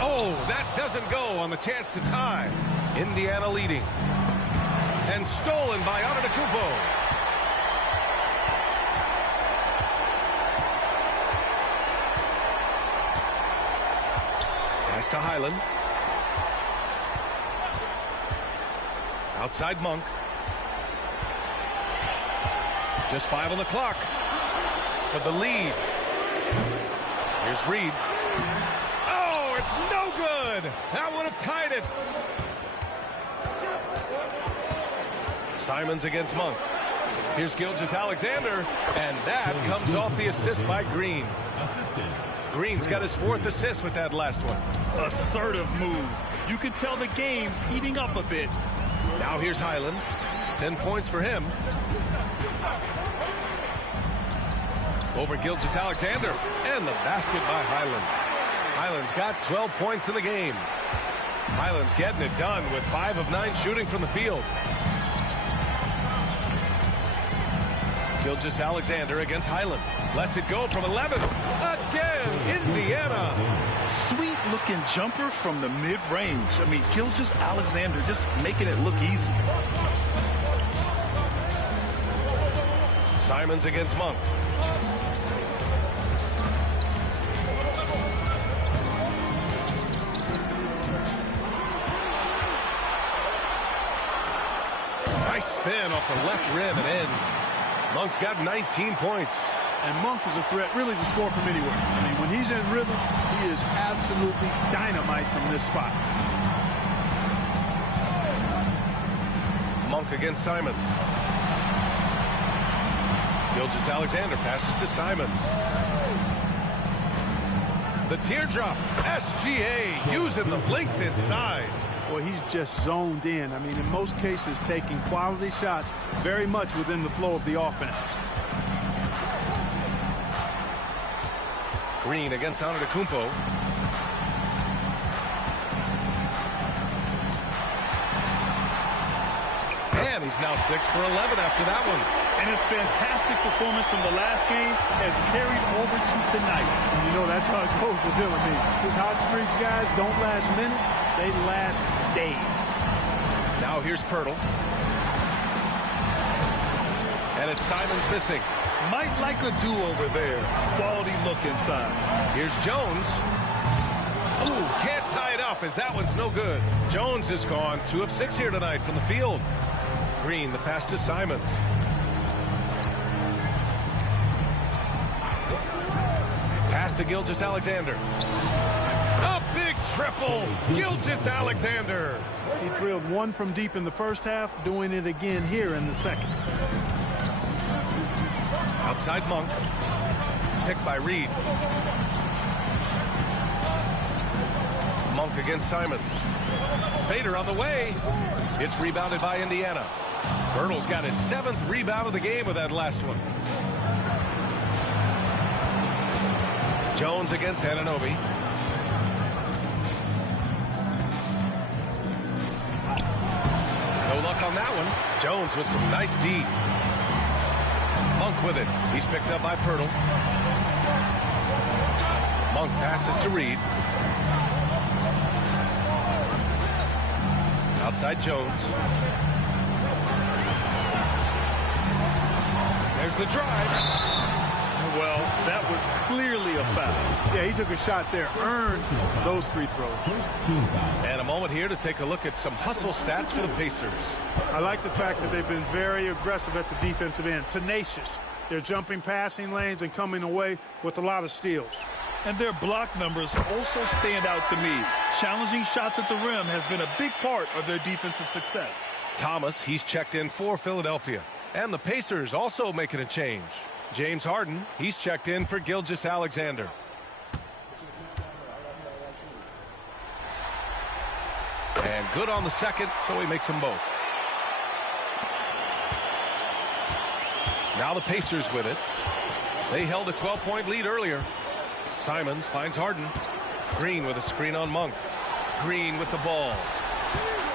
Oh, that doesn't go on the chance to tie. Indiana leading. And stolen by Antetokounmpo. Pass to Highland. Outside Monk. Just 5 on the clock for the lead. Here's Reed. Oh, it's no good. That would have tied it. Simons against Monk. Here's Gilgeous-Alexander, and that comes off the assist by Green. Green's got his 4th assist with that last one. Assertive move. You can tell the game's heating up a bit. Now here's Highland. 10 points for him. Over Gilgeous-Alexander. And the basket by Highland. Highland's got 12 points in the game. Highland's getting it done with 5 of 9 shooting from the field. Gilgeous-Alexander against Highland. Lets it go from 11. Again, Indiana. Sweet-looking jumper from the mid-range. I mean, Gilgeous-Alexander just making it look easy. Simons against Monk. Nice spin off the left rim and in. Monk's got 19 points. And Monk is a threat really to score from anywhere. I mean, when he's in rhythm, he is absolutely dynamite from this spot. Monk against Simons. Gilgeous-Alexander passes to Simons. The teardrop. SGA using the length inside. Well, he's just zoned in. I mean, in most cases, taking quality shots very much within the flow of the offense. Green against Antetokounmpo. And he's now 6 for 11 after that one. And his fantastic performance from the last game has carried over to tonight. And you know, that's how it goes with him. I mean, his hot streaks, guys, don't last minutes. They last days. Now here's Pirtle. And it's Simons missing. Might like a do-over there. Quality look inside. Here's Jones. Ooh, can't tie it up as that one's no good. Jones is gone. 2 of 6 here tonight from the field. Green, the pass to Simons. Pass to Gilgeous-Alexander. A big triple. Gilgeous-Alexander. He drilled one from deep in the first half, doing it again here in the second. Outside Monk. Picked by Reed. Monk against Simons. Fader on the way. It's rebounded by Indiana. Birtle's got his 7th rebound of the game with that last one. Jones against Anunoby. No luck on that one. Jones with some nice D. Monk with it. He's picked up by Pirtle. Monk passes to Reed. Outside Jones. There's the drive. Well, that was clearly a foul. Yeah, he took a shot there, earned those free throws. And a moment here to take a look at some hustle stats for the Pacers. I like the fact that they've been very aggressive at the defensive end, tenacious. They're jumping passing lanes and coming away with a lot of steals. And their block numbers also stand out to me. Challenging shots at the rim has been a big part of their defensive success. Thomas, he's checked in for Philadelphia. And the Pacers also making a change. James Harden, he's checked in for Gilgeous-Alexander. And good on the second, so he makes them both. Now the Pacers with it. They held a 12-point lead earlier. Simons finds Harden. Green with a screen on Monk. Green with the ball.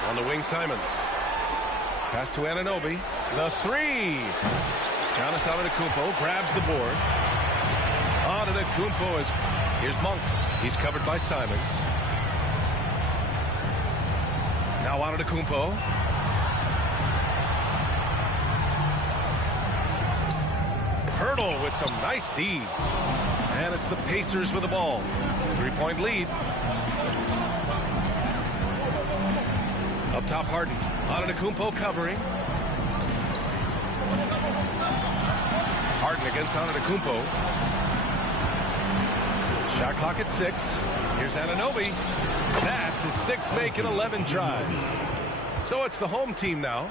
On the wing, Simons. Pass to Anunoby. The three. Giannis Antetokounmpo grabs the board. Antetokounmpo is... Here's Monk. He's covered by Simons. Now Antetokounmpo. Pirtle with some nice D. And it's the Pacers with the ball. 3-point lead. Up top, Harden. Antetokounmpo covering. Harden against Antetokounmpo. Shot clock at 6. Here's Anunoby. That's his 6th make in 11 tries. So it's the home team now.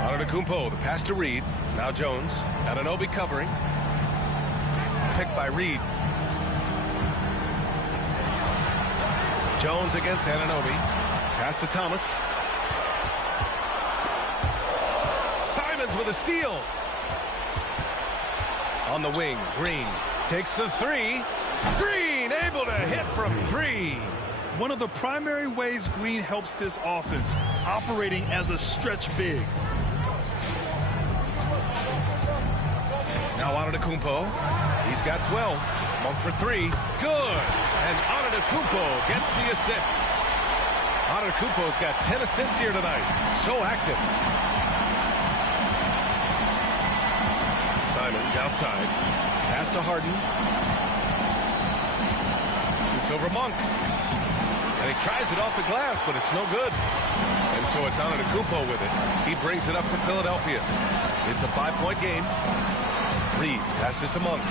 Antetokounmpo, the pass to Reed. Now Jones. Anunoby covering. Picked by Reed. Jones against Anunoby. Pass to Thomas. Simons with a steal. On the wing, Green takes the three. Green able to hit from 3. One of the primary ways Green helps this offense, operating as a stretch big. Now Antetokounmpo. He's got 12. Monk for 3. Good. And Antetokounmpo gets the assist. Antetokounmpo's got 10 assists here tonight. So active. Simons outside. Pass to Harden. Shoots over Monk. And he tries it off the glass, but it's no good. And so it's Antetokounmpo with it. He brings it up for Philadelphia. It's a 5-point game. Reed passes to Monk.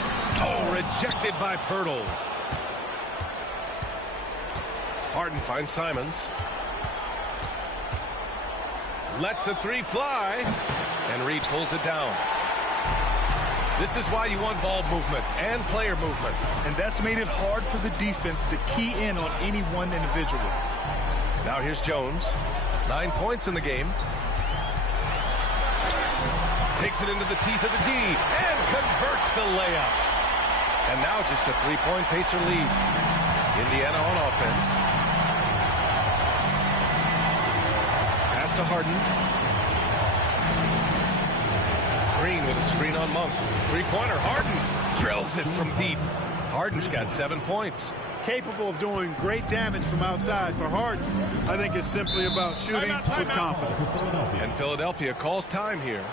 Oh, rejected by Pirtle. Harden finds Simons. Lets the 3 fly. And Reed pulls it down. This is why you want ball movement and player movement. And that's made it hard for the defense to key in on any one individual. Now here's Jones. 9 points in the game. Takes it into the teeth of the D and converts the layup. And now just a 3-point Pacer lead. Indiana on offense. Pass to Harden. Green with a screen on Monk. Three-pointer. Harden drills it from deep. Harden's got 7 points. Capable of doing great damage from outside. For Harden, I think it's simply about shooting with confidence. And Philadelphia calls time here.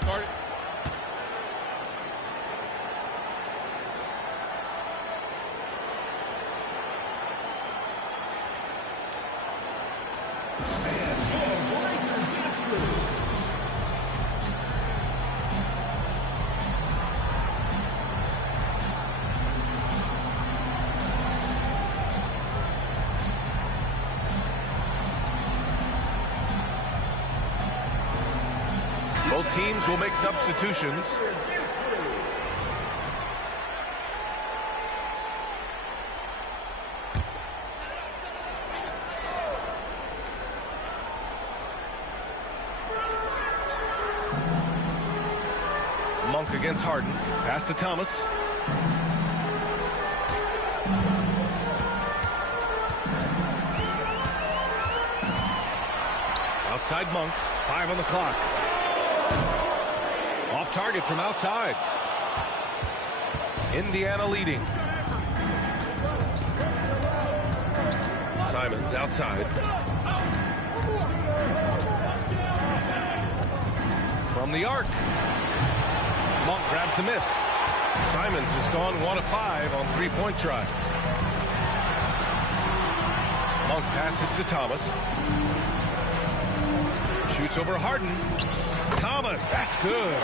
Both teams will make substitutions. Monk against Harden. Pass to Thomas. Outside Monk. 5 on the clock. Off target from outside. Indiana leading. Simons outside. From the arc. Monk grabs the miss. Simons has gone 1 of 5 on 3-point tries. Monk passes to Thomas. Shoots over Harden. Thomas, that's good.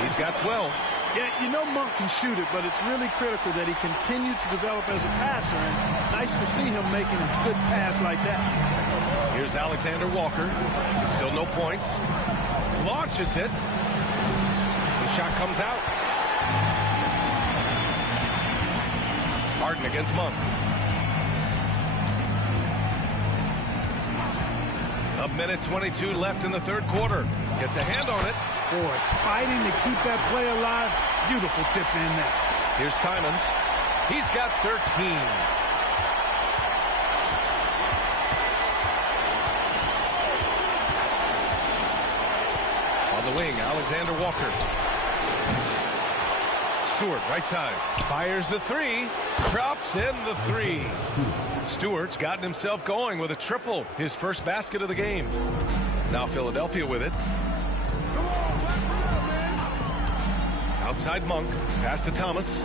He's got 12. Yeah, you know Monk can shoot it, but it's really critical that he continue to develop as a passer, and nice to see him making a good pass like that. Here's Alexander Walker. Still no points. Launches it. The shot comes out. Harden against Monk. A minute 22 left in the third quarter. Gets a hand on it. Boy, fighting to keep that play alive. Beautiful tip in there. Here's Simons. He's got 13. On the wing, Alexander Walker. Stewart, right side. Fires the 3. Drops in the 3. Stewart's gotten himself going with a triple. His first basket of the game. Now Philadelphia with it. Outside Monk. Pass to Thomas.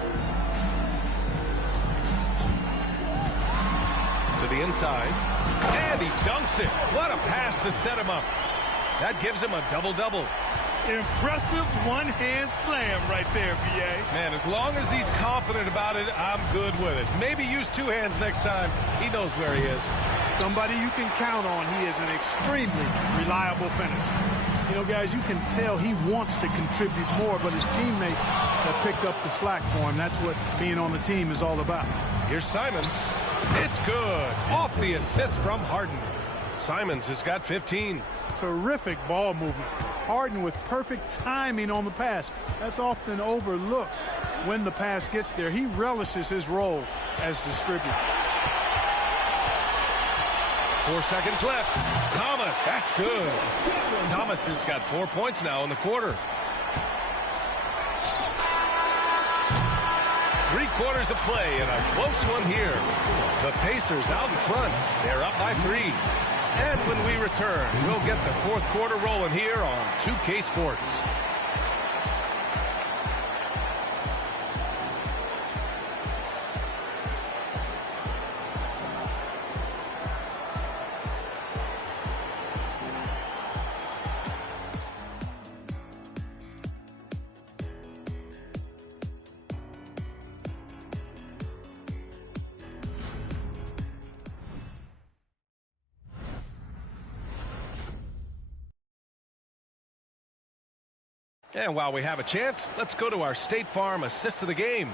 To the inside. And he dunks it. What a pass to set him up. That gives him a double-double. Impressive one-hand slam right there, B.A. Man, as long as he's confident about it, I'm good with it. Maybe use 2 hands next time. He knows where he is. Somebody you can count on. He is an extremely reliable finisher. You know, guys, you can tell he wants to contribute more, but his teammates have picked up the slack for him. That's what being on the team is all about. Here's Simons. It's good. Off the assist from Harden. Simons has got 15. Terrific ball movement. Harden with perfect timing on the pass. That's often overlooked when the pass gets there. He relishes his role as distributor. 4 seconds left. Thomas, that's good. Thomas has got 4 points now in the quarter. 3 quarters of play and a close one here. The Pacers out in front. They're up by 3. And when we return, we'll get the fourth quarter rolling here on 2K Sports. And while we have a chance, let's go to our State Farm assist of the game.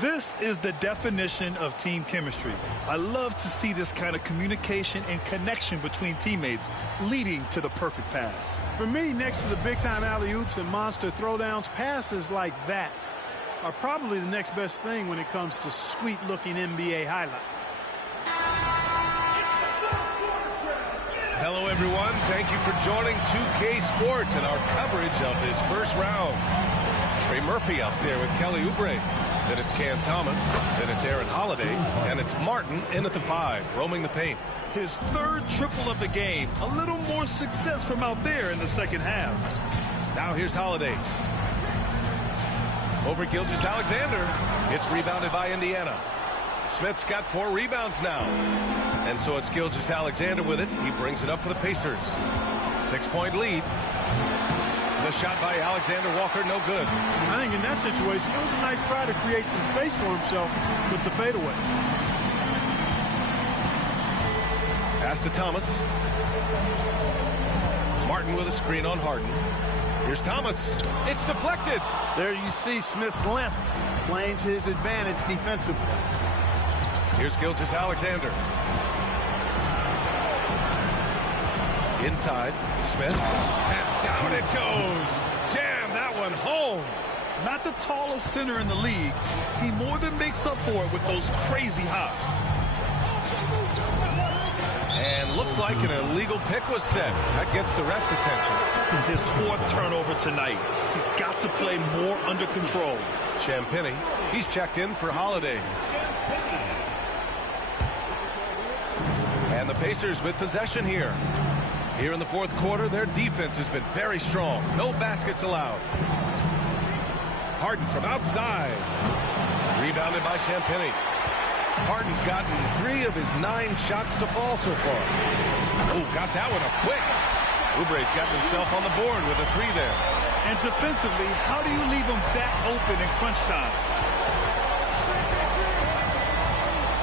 This is the definition of team chemistry. I love to see this kind of communication and connection between teammates leading to the perfect pass. For me, next to the big-time alley-oops and monster throwdowns, passes like that are probably the next best thing when it comes to sweet-looking NBA highlights. Hello, everyone. Thank you for joining 2K Sports and our coverage of this first round. Trey Murphy out there with Kelly Oubre. Then it's Cam Thomas. Then it's Aaron Holiday. And it's Martin in at the 5, roaming the paint. His third triple of the game. A little more success from out there in the second half. Now here's Holiday. Over Gilgeous-Alexander. It's rebounded by Indiana. Smith's got 4 rebounds now. And so it's Gilgeous-Alexander with it. He brings it up for the Pacers. 6-point lead. The shot by Alexander Walker, no good. I think in that situation, it was a nice try to create some space for himself with the fadeaway. Pass to Thomas. Martin with a screen on Harden. Here's Thomas. It's deflected. There you see Smith's length playing to his advantage defensively. Here's Gilgeous-Alexander. Inside, Smith. And down it goes. Jam that one home. Not the tallest center in the league. He more than makes up for it with those crazy hops. And looks like an illegal pick was set. That gets the ref's attention. His 4th turnover tonight. He's got to play more under control. Champagny, he's checked in for Holiday. And the Pacers with possession here. Here in the 4th quarter, their defense has been very strong. No baskets allowed. Harden from outside. Rebounded by Champagny. Harden's gotten 3 of his 9 shots to fall so far. Oh, got that one up quick. Oubre's gotten himself on the board with a 3 there. And defensively, how do you leave him that open in crunch time?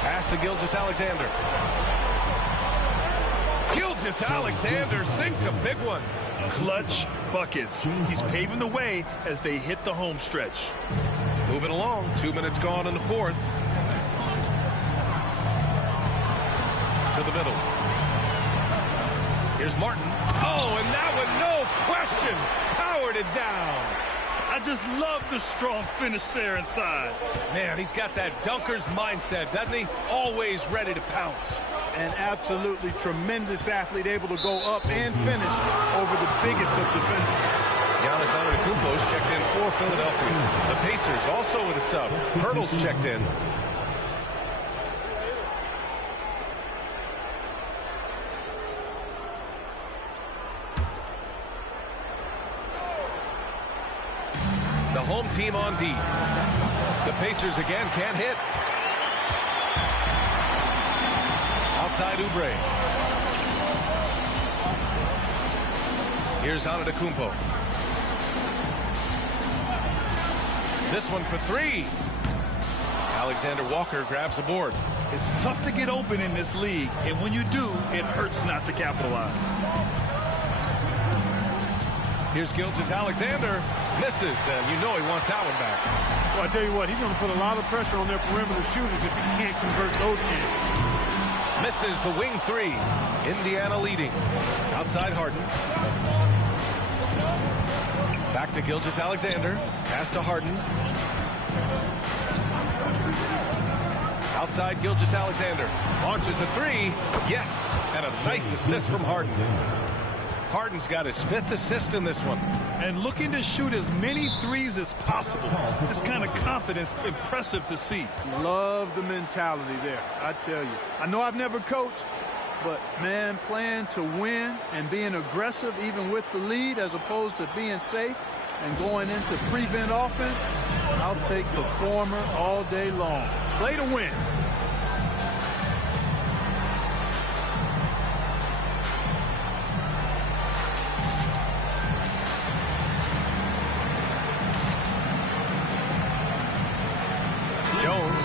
Pass to Gilgeous-Alexander. Gilgeous-Alexander sinks a big one. Clutch buckets. He's paving the way as they hit the home stretch. Moving along. 2 minutes gone in the 4th. To the middle. Here's Martin. Oh, and that one, no question, powered it down. I just love the strong finish there inside. Man, he's got that dunker's mindset, doesn't he? Always ready to pounce. An absolutely tremendous athlete, able to go up and finish over the biggest of defenders. Giannis Antetokounmpo is checked in for Philadelphia. The Pacers also with a sub. Hurdle's checked in. The home team on D. The Pacers again can't hit. Outside Oubre. Here's Antetokounmpo. This one for 3. Alexander Walker grabs the board. It's tough to get open in this league, and when you do, it hurts not to capitalize. Here's Gilgeous-Alexander. Misses, and you know he wants that one back. Well, I tell you what, he's going to put a lot of pressure on their perimeter shooters if he can't convert those chances. Misses the wing 3. Indiana leading. Outside Harden. Back to Gilgeous-Alexander. Pass to Harden. Outside Gilgeous-Alexander. Launches a 3. Yes, and a nice assist from Harden. Harden's got his 5th assist in this one. And looking to shoot as many 3s as possible. This kind of confidence, impressive to see. Love the mentality there, I tell you. I know I've never coached, but, man, playing to win and being aggressive even with the lead as opposed to being safe and going into prevent offense, I'll take the former all day long. Play to win.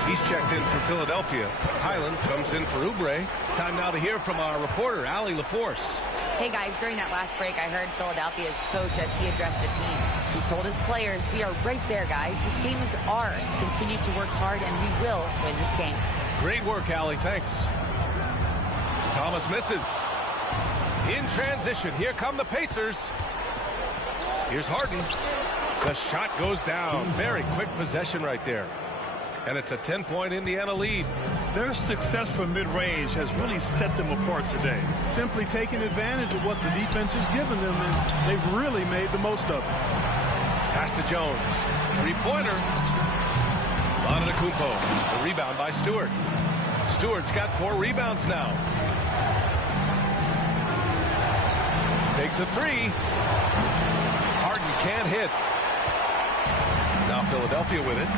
He's checked in for Philadelphia. Highland comes in for Oubre. Time now to hear from our reporter, Allie LaForce. Hey guys, during that last break, I heard Philadelphia's coach as he addressed the team. He told his players, we are right there, guys. This game is ours. Continue to work hard, and we will win this game. Great work, Allie. Thanks. Thomas misses. In transition, here come the Pacers. Here's Harden. The shot goes down. Very quick possession right there. And it's a 10-point Indiana lead. Their success from mid-range has really set them apart today. Simply taking advantage of what the defense has given them, and they've really made the most of it. Pass to Jones. Three-pointer. Antetokounmpo. The rebound by Stewart. Stewart's got 4 rebounds now. Takes a 3. Harden can't hit. Now Philadelphia with it.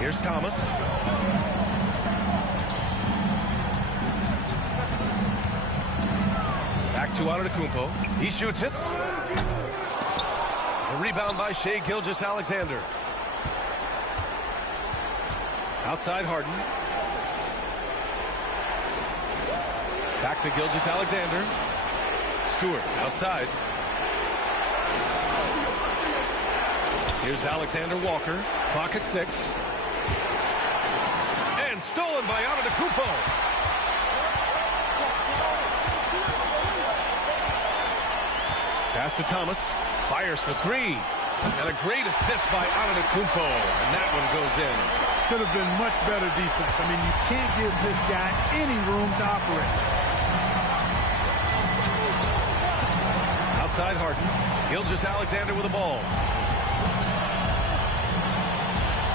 Here's Thomas. Back to Antetokounmpo. He shoots it. The rebound by Shai Gilgeous-Alexander. Outside Harden. Back to Gilgeous-Alexander. Stewart outside. Here's Alexander Walker. Clock at 6. And stolen by Antetokounmpo. Pass to Thomas. Fires for 3. And a great assist by Antetokounmpo. And that one goes in. Could have been much better defense. I mean, you can't give this guy any room to operate. Outside Harden. Gilgeous-Alexander with the ball.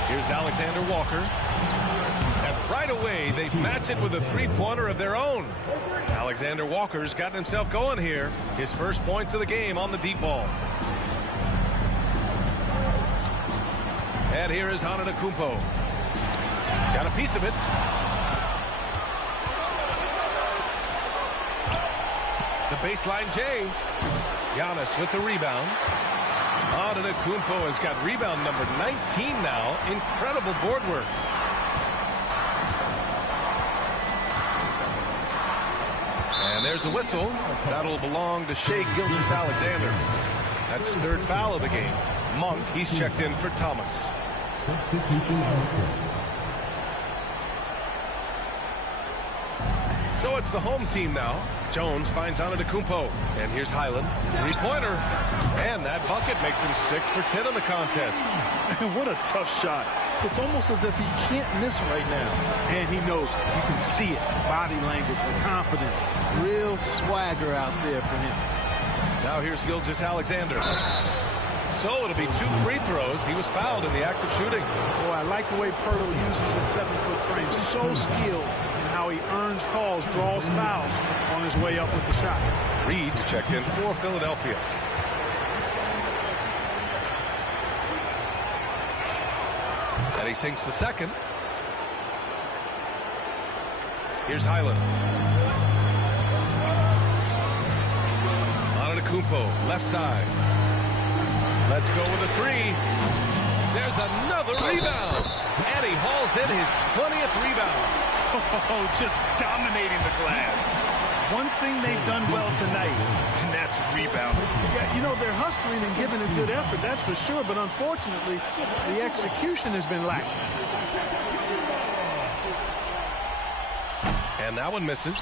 Here's Alexander Walker. And right away, they match it with a three-pointer of their own. Alexander Walker's gotten himself going here. His first points of the game on the deep ball. And here is Antetokounmpo. Got a piece of it. The baseline J. Giannis with the rebound. Antetokounmpo has got rebound number 19 now. Incredible board work. And there's a whistle. That'll belong to Shai Gilgeous-Alexander. That's his 3rd foul of the game. Monk, he's checked in for Thomas. Substitution on the court. So it's the home team now. Jones finds Antetokounmpo. And here's Highland. Three-pointer. And that bucket makes him 6 for 10 in the contest. What a tough shot. It's almost as if he can't miss right now. And he knows. You can see it. Body language, the confidence. Real swagger out there for him. Now here's Gilgeous-Alexander. So it'll be 2 free throws. He was fouled in the act of shooting. Boy, I like the way Pirtle uses his 7-foot frame. So skilled in how he earns calls, draws fouls on his way up with the shot. Reed's checked in for Philadelphia. And he sinks the second. Here's Highland. Antetokounmpo, left side. Let's go with a 3. There's another rebound. And he hauls in his 20th rebound. Oh, just dominating the glass. One thing they've done well tonight, and that's rebounding. Yeah, you know, they're hustling and giving a good effort, that's for sure. But unfortunately, the execution has been lacking. And that one misses.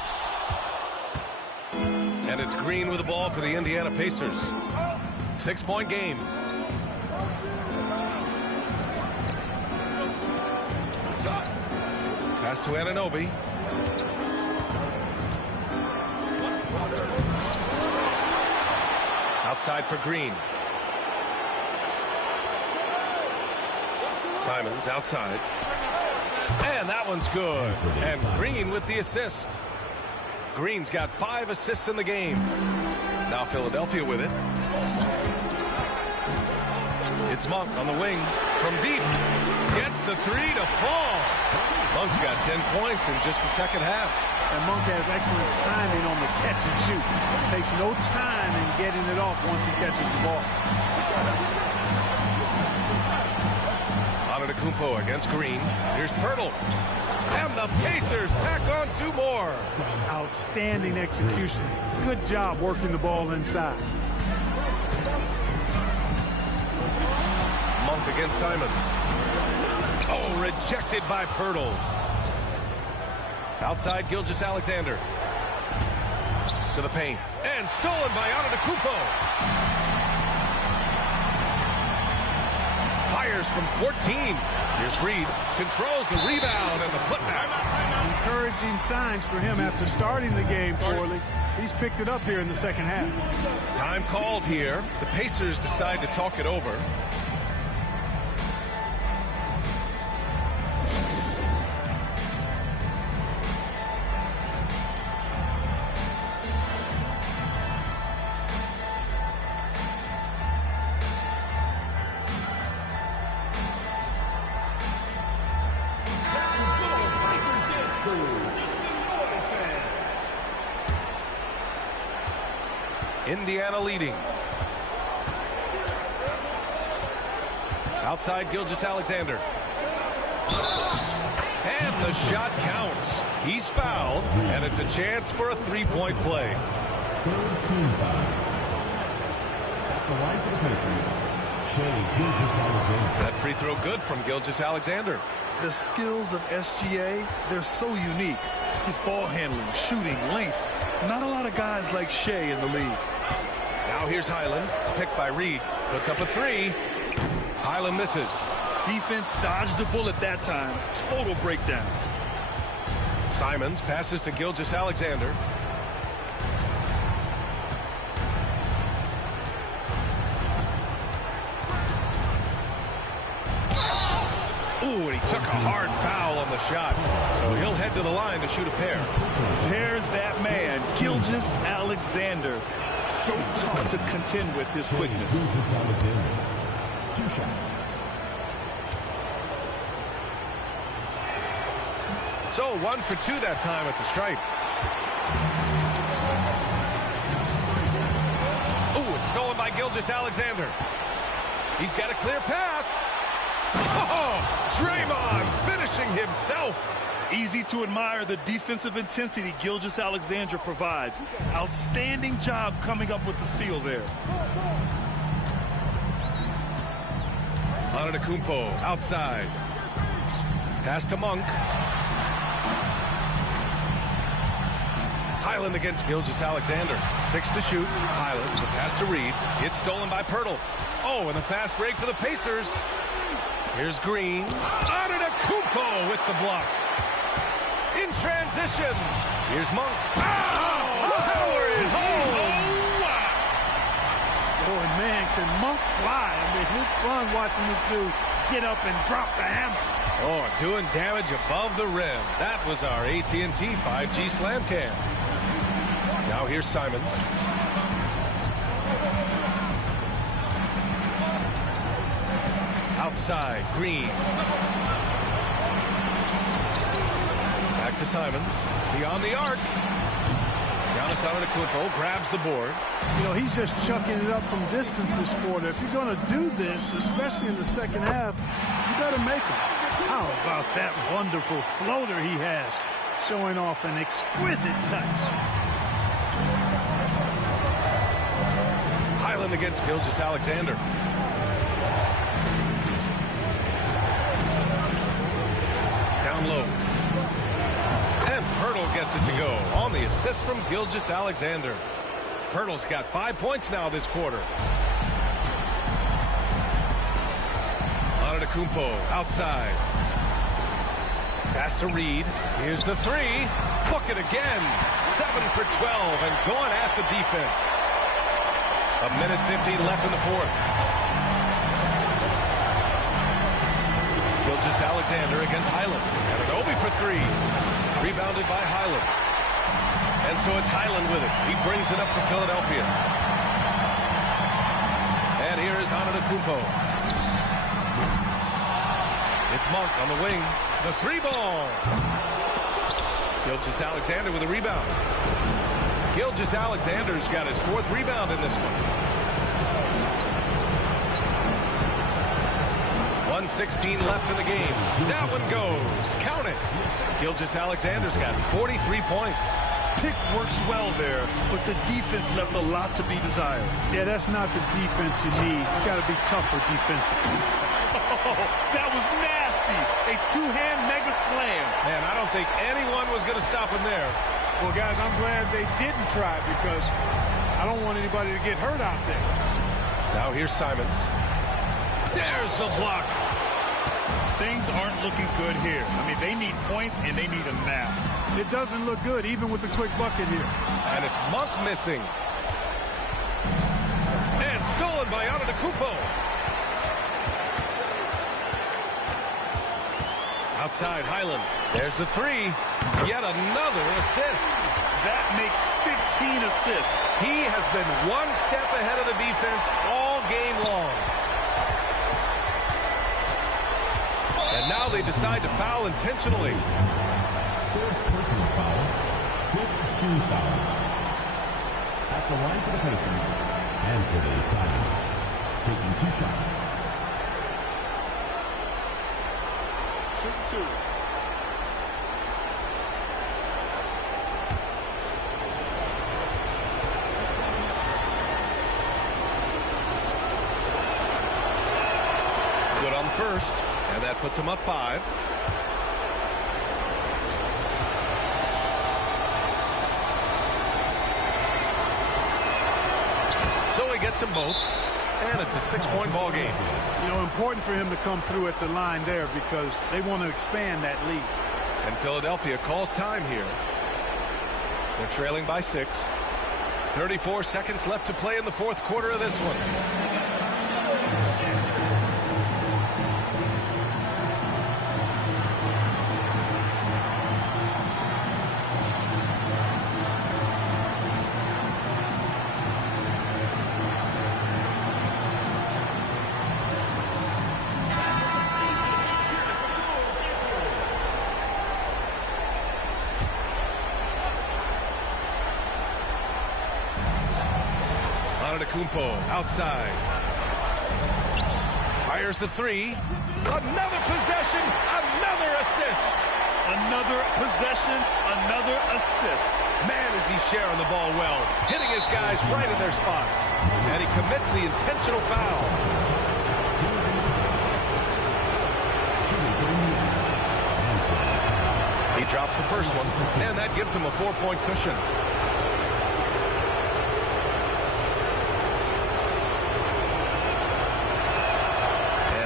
And it's Green with the ball for the Indiana Pacers. 6-point game. Pass to Anunoby. Outside for Green. Simons outside. And that one's good. And Green with the assist. Green's got 5 assists in the game. Now Philadelphia with it. It's Monk on the wing from deep. Gets the 3 to fall. Monk's got 10 points in just the second half. And Monk has excellent timing on the catch and shoot. Takes no time in getting it off once he catches the ball. Antetokounmpo against Green. Here's Pirtle. And the Pacers tack on 2 more. Outstanding execution. Good job working the ball inside. Monk against Simons. Oh, rejected by Pirtle. Outside Gilgeous-Alexander. To the paint. And stolen by Antetokounmpo. Fires from 14. Here's Reed. Controls the rebound and the putback. Encouraging signs for him after starting the game poorly. He's picked it up here in the second half. Time called here. The Pacers decide to talk it over. Indiana leading. Outside Gilgeous-Alexander. And the shot counts. He's fouled, and it's a chance for a three-point play. Third team foul. At the line for the Pacers, Gilgeous-Alexander. That free throw good from Gilgeous-Alexander. The skills of SGA, they're so unique. His ball handling, shooting, length. Not a lot of guys like Shea in the league. Now here's Highland, picked by Reed. Puts up a three. Highland misses. Defense dodged a bullet that time. Total breakdown. Simons passes to Gilgeous-Alexander. Ooh, and he took a hard foul on the shot. So he'll head to the line to shoot a pair. There's that man, Gilgeous-Alexander. So tough to contend with his quickness. Gilgeous-Alexander. 2 shots. So 1 for 2 that time at the stripe. Ooh, it's stolen by Gilgeous-Alexander. He's got a clear path. Oh, Draymond finishing himself. Easy to admire the defensive intensity Gilgeous-Alexander provides. Outstanding job coming up with the steal there. Antetokounmpo outside. Pass to Monk. Highland against Gilgeous-Alexander. 6 to shoot. Highland, the pass to Reed. It's stolen by Pirtle. Oh, and a fast break for the Pacers. Here's Green. Antetokounmpo with the block. In transition. Here's Monk. Power is home. Boy, man, can Monk fly. I mean, it's fun watching this dude get up and drop the hammer. Oh, doing damage above the rim. That was our AT&T 5G slam cam. Now here's Simons. Outside, Green. Back to Simons. Beyond the arc. Giannis Antetokounmpo grabs the board. You know, he's just chucking it up from distance this quarter. If you're going to do this, especially in the second half, you better make it. How about that wonderful floater he has, showing off an exquisite touch. Highland against Gilgeous-Alexander. Down low. And Pirtle gets it to go on the assist from Gilgeous-Alexander. Pirtle's got 5 points now this quarter. Antetokounmpo outside. Pass to Reed. Here's the three. Book it again. 7 for 12 and going at the defense. 1:15 left in the fourth. Gilgeous-Alexander against Highland. Anunoby for three. Rebounded by Highland. And so it's Highland with it. He brings it up for Philadelphia. And here is Antetokounmpo. It's Monk on the wing. The three ball. Gilgeous-Alexander with a rebound. Gilgeous-Alexander's got his 4th rebound in this one. 1:16 left in the game. That one goes. Count it. Gilgeous-Alexander's got 43 points. Pick works well there, but the defense left a lot to be desired. Yeah, that's not the defense you need. You got to be tougher defensively. Oh, that was nasty. A two-hand mega slam. Man, I don't think anyone was going to stop him there. Well, guys, I'm glad they didn't try because I don't want anybody to get hurt out there. Now here's Simons. There's the block. Things aren't looking good here. I mean, they need points, and they need them now. It doesn't look good, even with the quick bucket here. And it's Monk missing. And stolen by Antetokounmpo. Outside Highland. There's the three. Yet another assist. That makes 15 assists. He has been one step ahead of the defense all game long. And now they decide to foul intentionally. Third personal foul, 5th team foul. At the line for the Pacers, Anthony Simons, taking 2 shots. Shooting 2. Good on the first, and that puts him up 5. So he gets them both, and it's a 6-point ball game. You know, important for him to come through at the line there because they want to expand that lead. And Philadelphia calls time here. They're trailing by 6. 34 seconds left to play in the fourth quarter of this one. Antetokounmpo outside. Fires the 3. Another possession, another assist. Another possession, another assist. Man, is he sharing the ball well, hitting his guys right in their spots. And he commits the intentional foul. He drops the first one, and that gives him a 4-point cushion.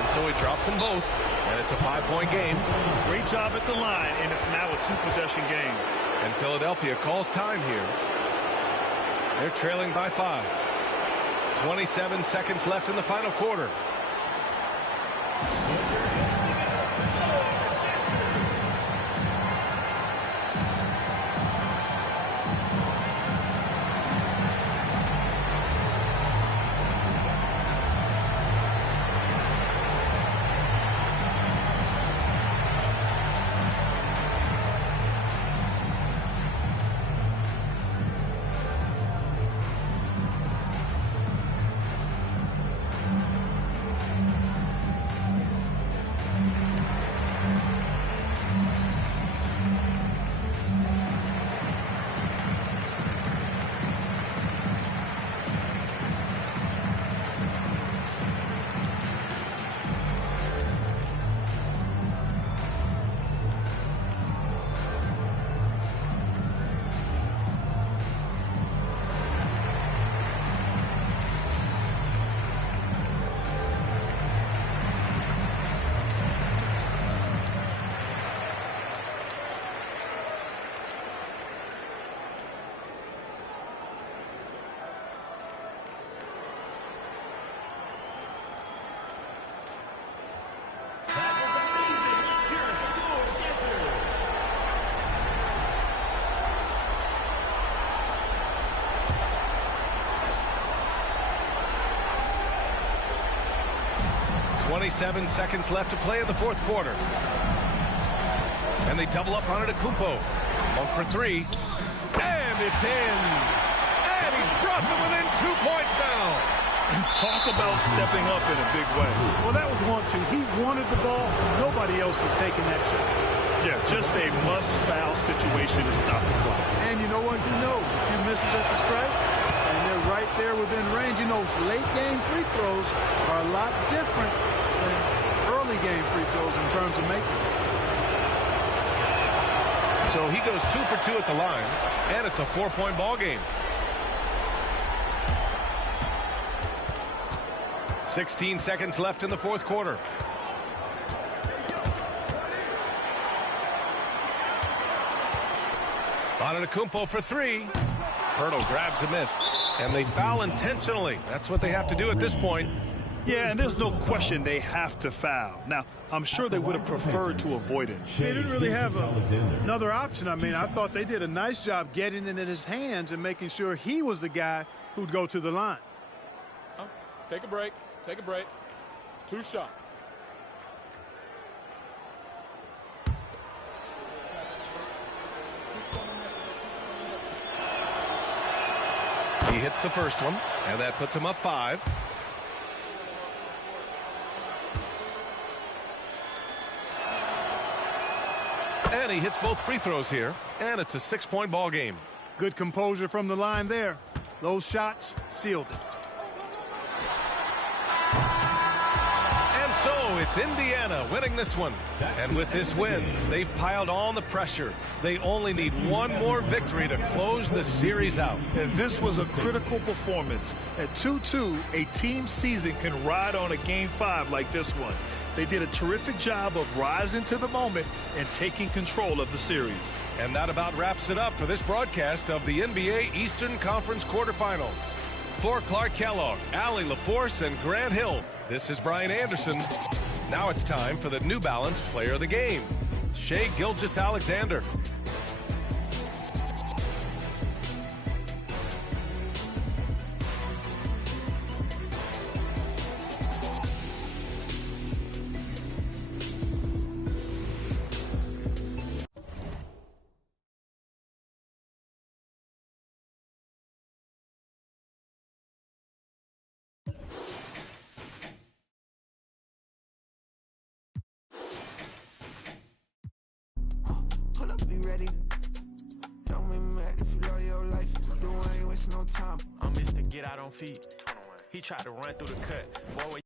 So he drops them both, and it's a 5-point game. Great job at the line, and it's now a 2-possession game. And Philadelphia calls time here. They're trailing by 5. 27 seconds left in the final quarter. .27 seconds left to play in the fourth quarter. And they double up on Antetokounmpo. Monk for 3. And it's in. And he's brought them within 2 points now. And talk about stepping up in a big way. Well, that was 1-2. He wanted the ball. Nobody else was taking that shot. Yeah, just a must-foul situation to stop the clock. And you know what? You know, if you miss it at the stripe, and they're right there within range, you know, late-game free throws are a lot different than early-game free throws in terms of making. So he goes 2 for 2 at the line, and it's a 4-point ball game. 16 seconds left in the fourth quarter. Antetokounmpo for 3. Pirtle grabs a miss, and they foul intentionally. That's what they have to do at this point. Yeah, and there's no question they have to foul. Now, I'm sure they would have preferred to avoid it. They didn't really have another option. I mean, I thought they did a nice job getting it in his hands and making sure he was the guy who'd go to the line. Take a break. Take a break. 2 shots. He hits the first one, and that puts him up 5. And he hits both free throws here, and it's a 6-point ball game. Good composure from the line there. Those shots sealed it. And so it's Indiana winning this one. And with this win, they've piled on the pressure. They only need one more victory to close the series out. And this was a critical performance. At 2-2, a team season can ride on a Game 5 like this one. They did a terrific job of rising to the moment and taking control of the series. And that about wraps it up for this broadcast of the NBA Eastern Conference Quarterfinals. For Clark Kellogg, Allie LaForce, and Grant Hill, this is Brian Anderson. Now it's time for the New Balance Player of the Game, Shai Gilgeous-Alexander. I'm Mr. Get Out on feet. He tried to run through the cut. Boy,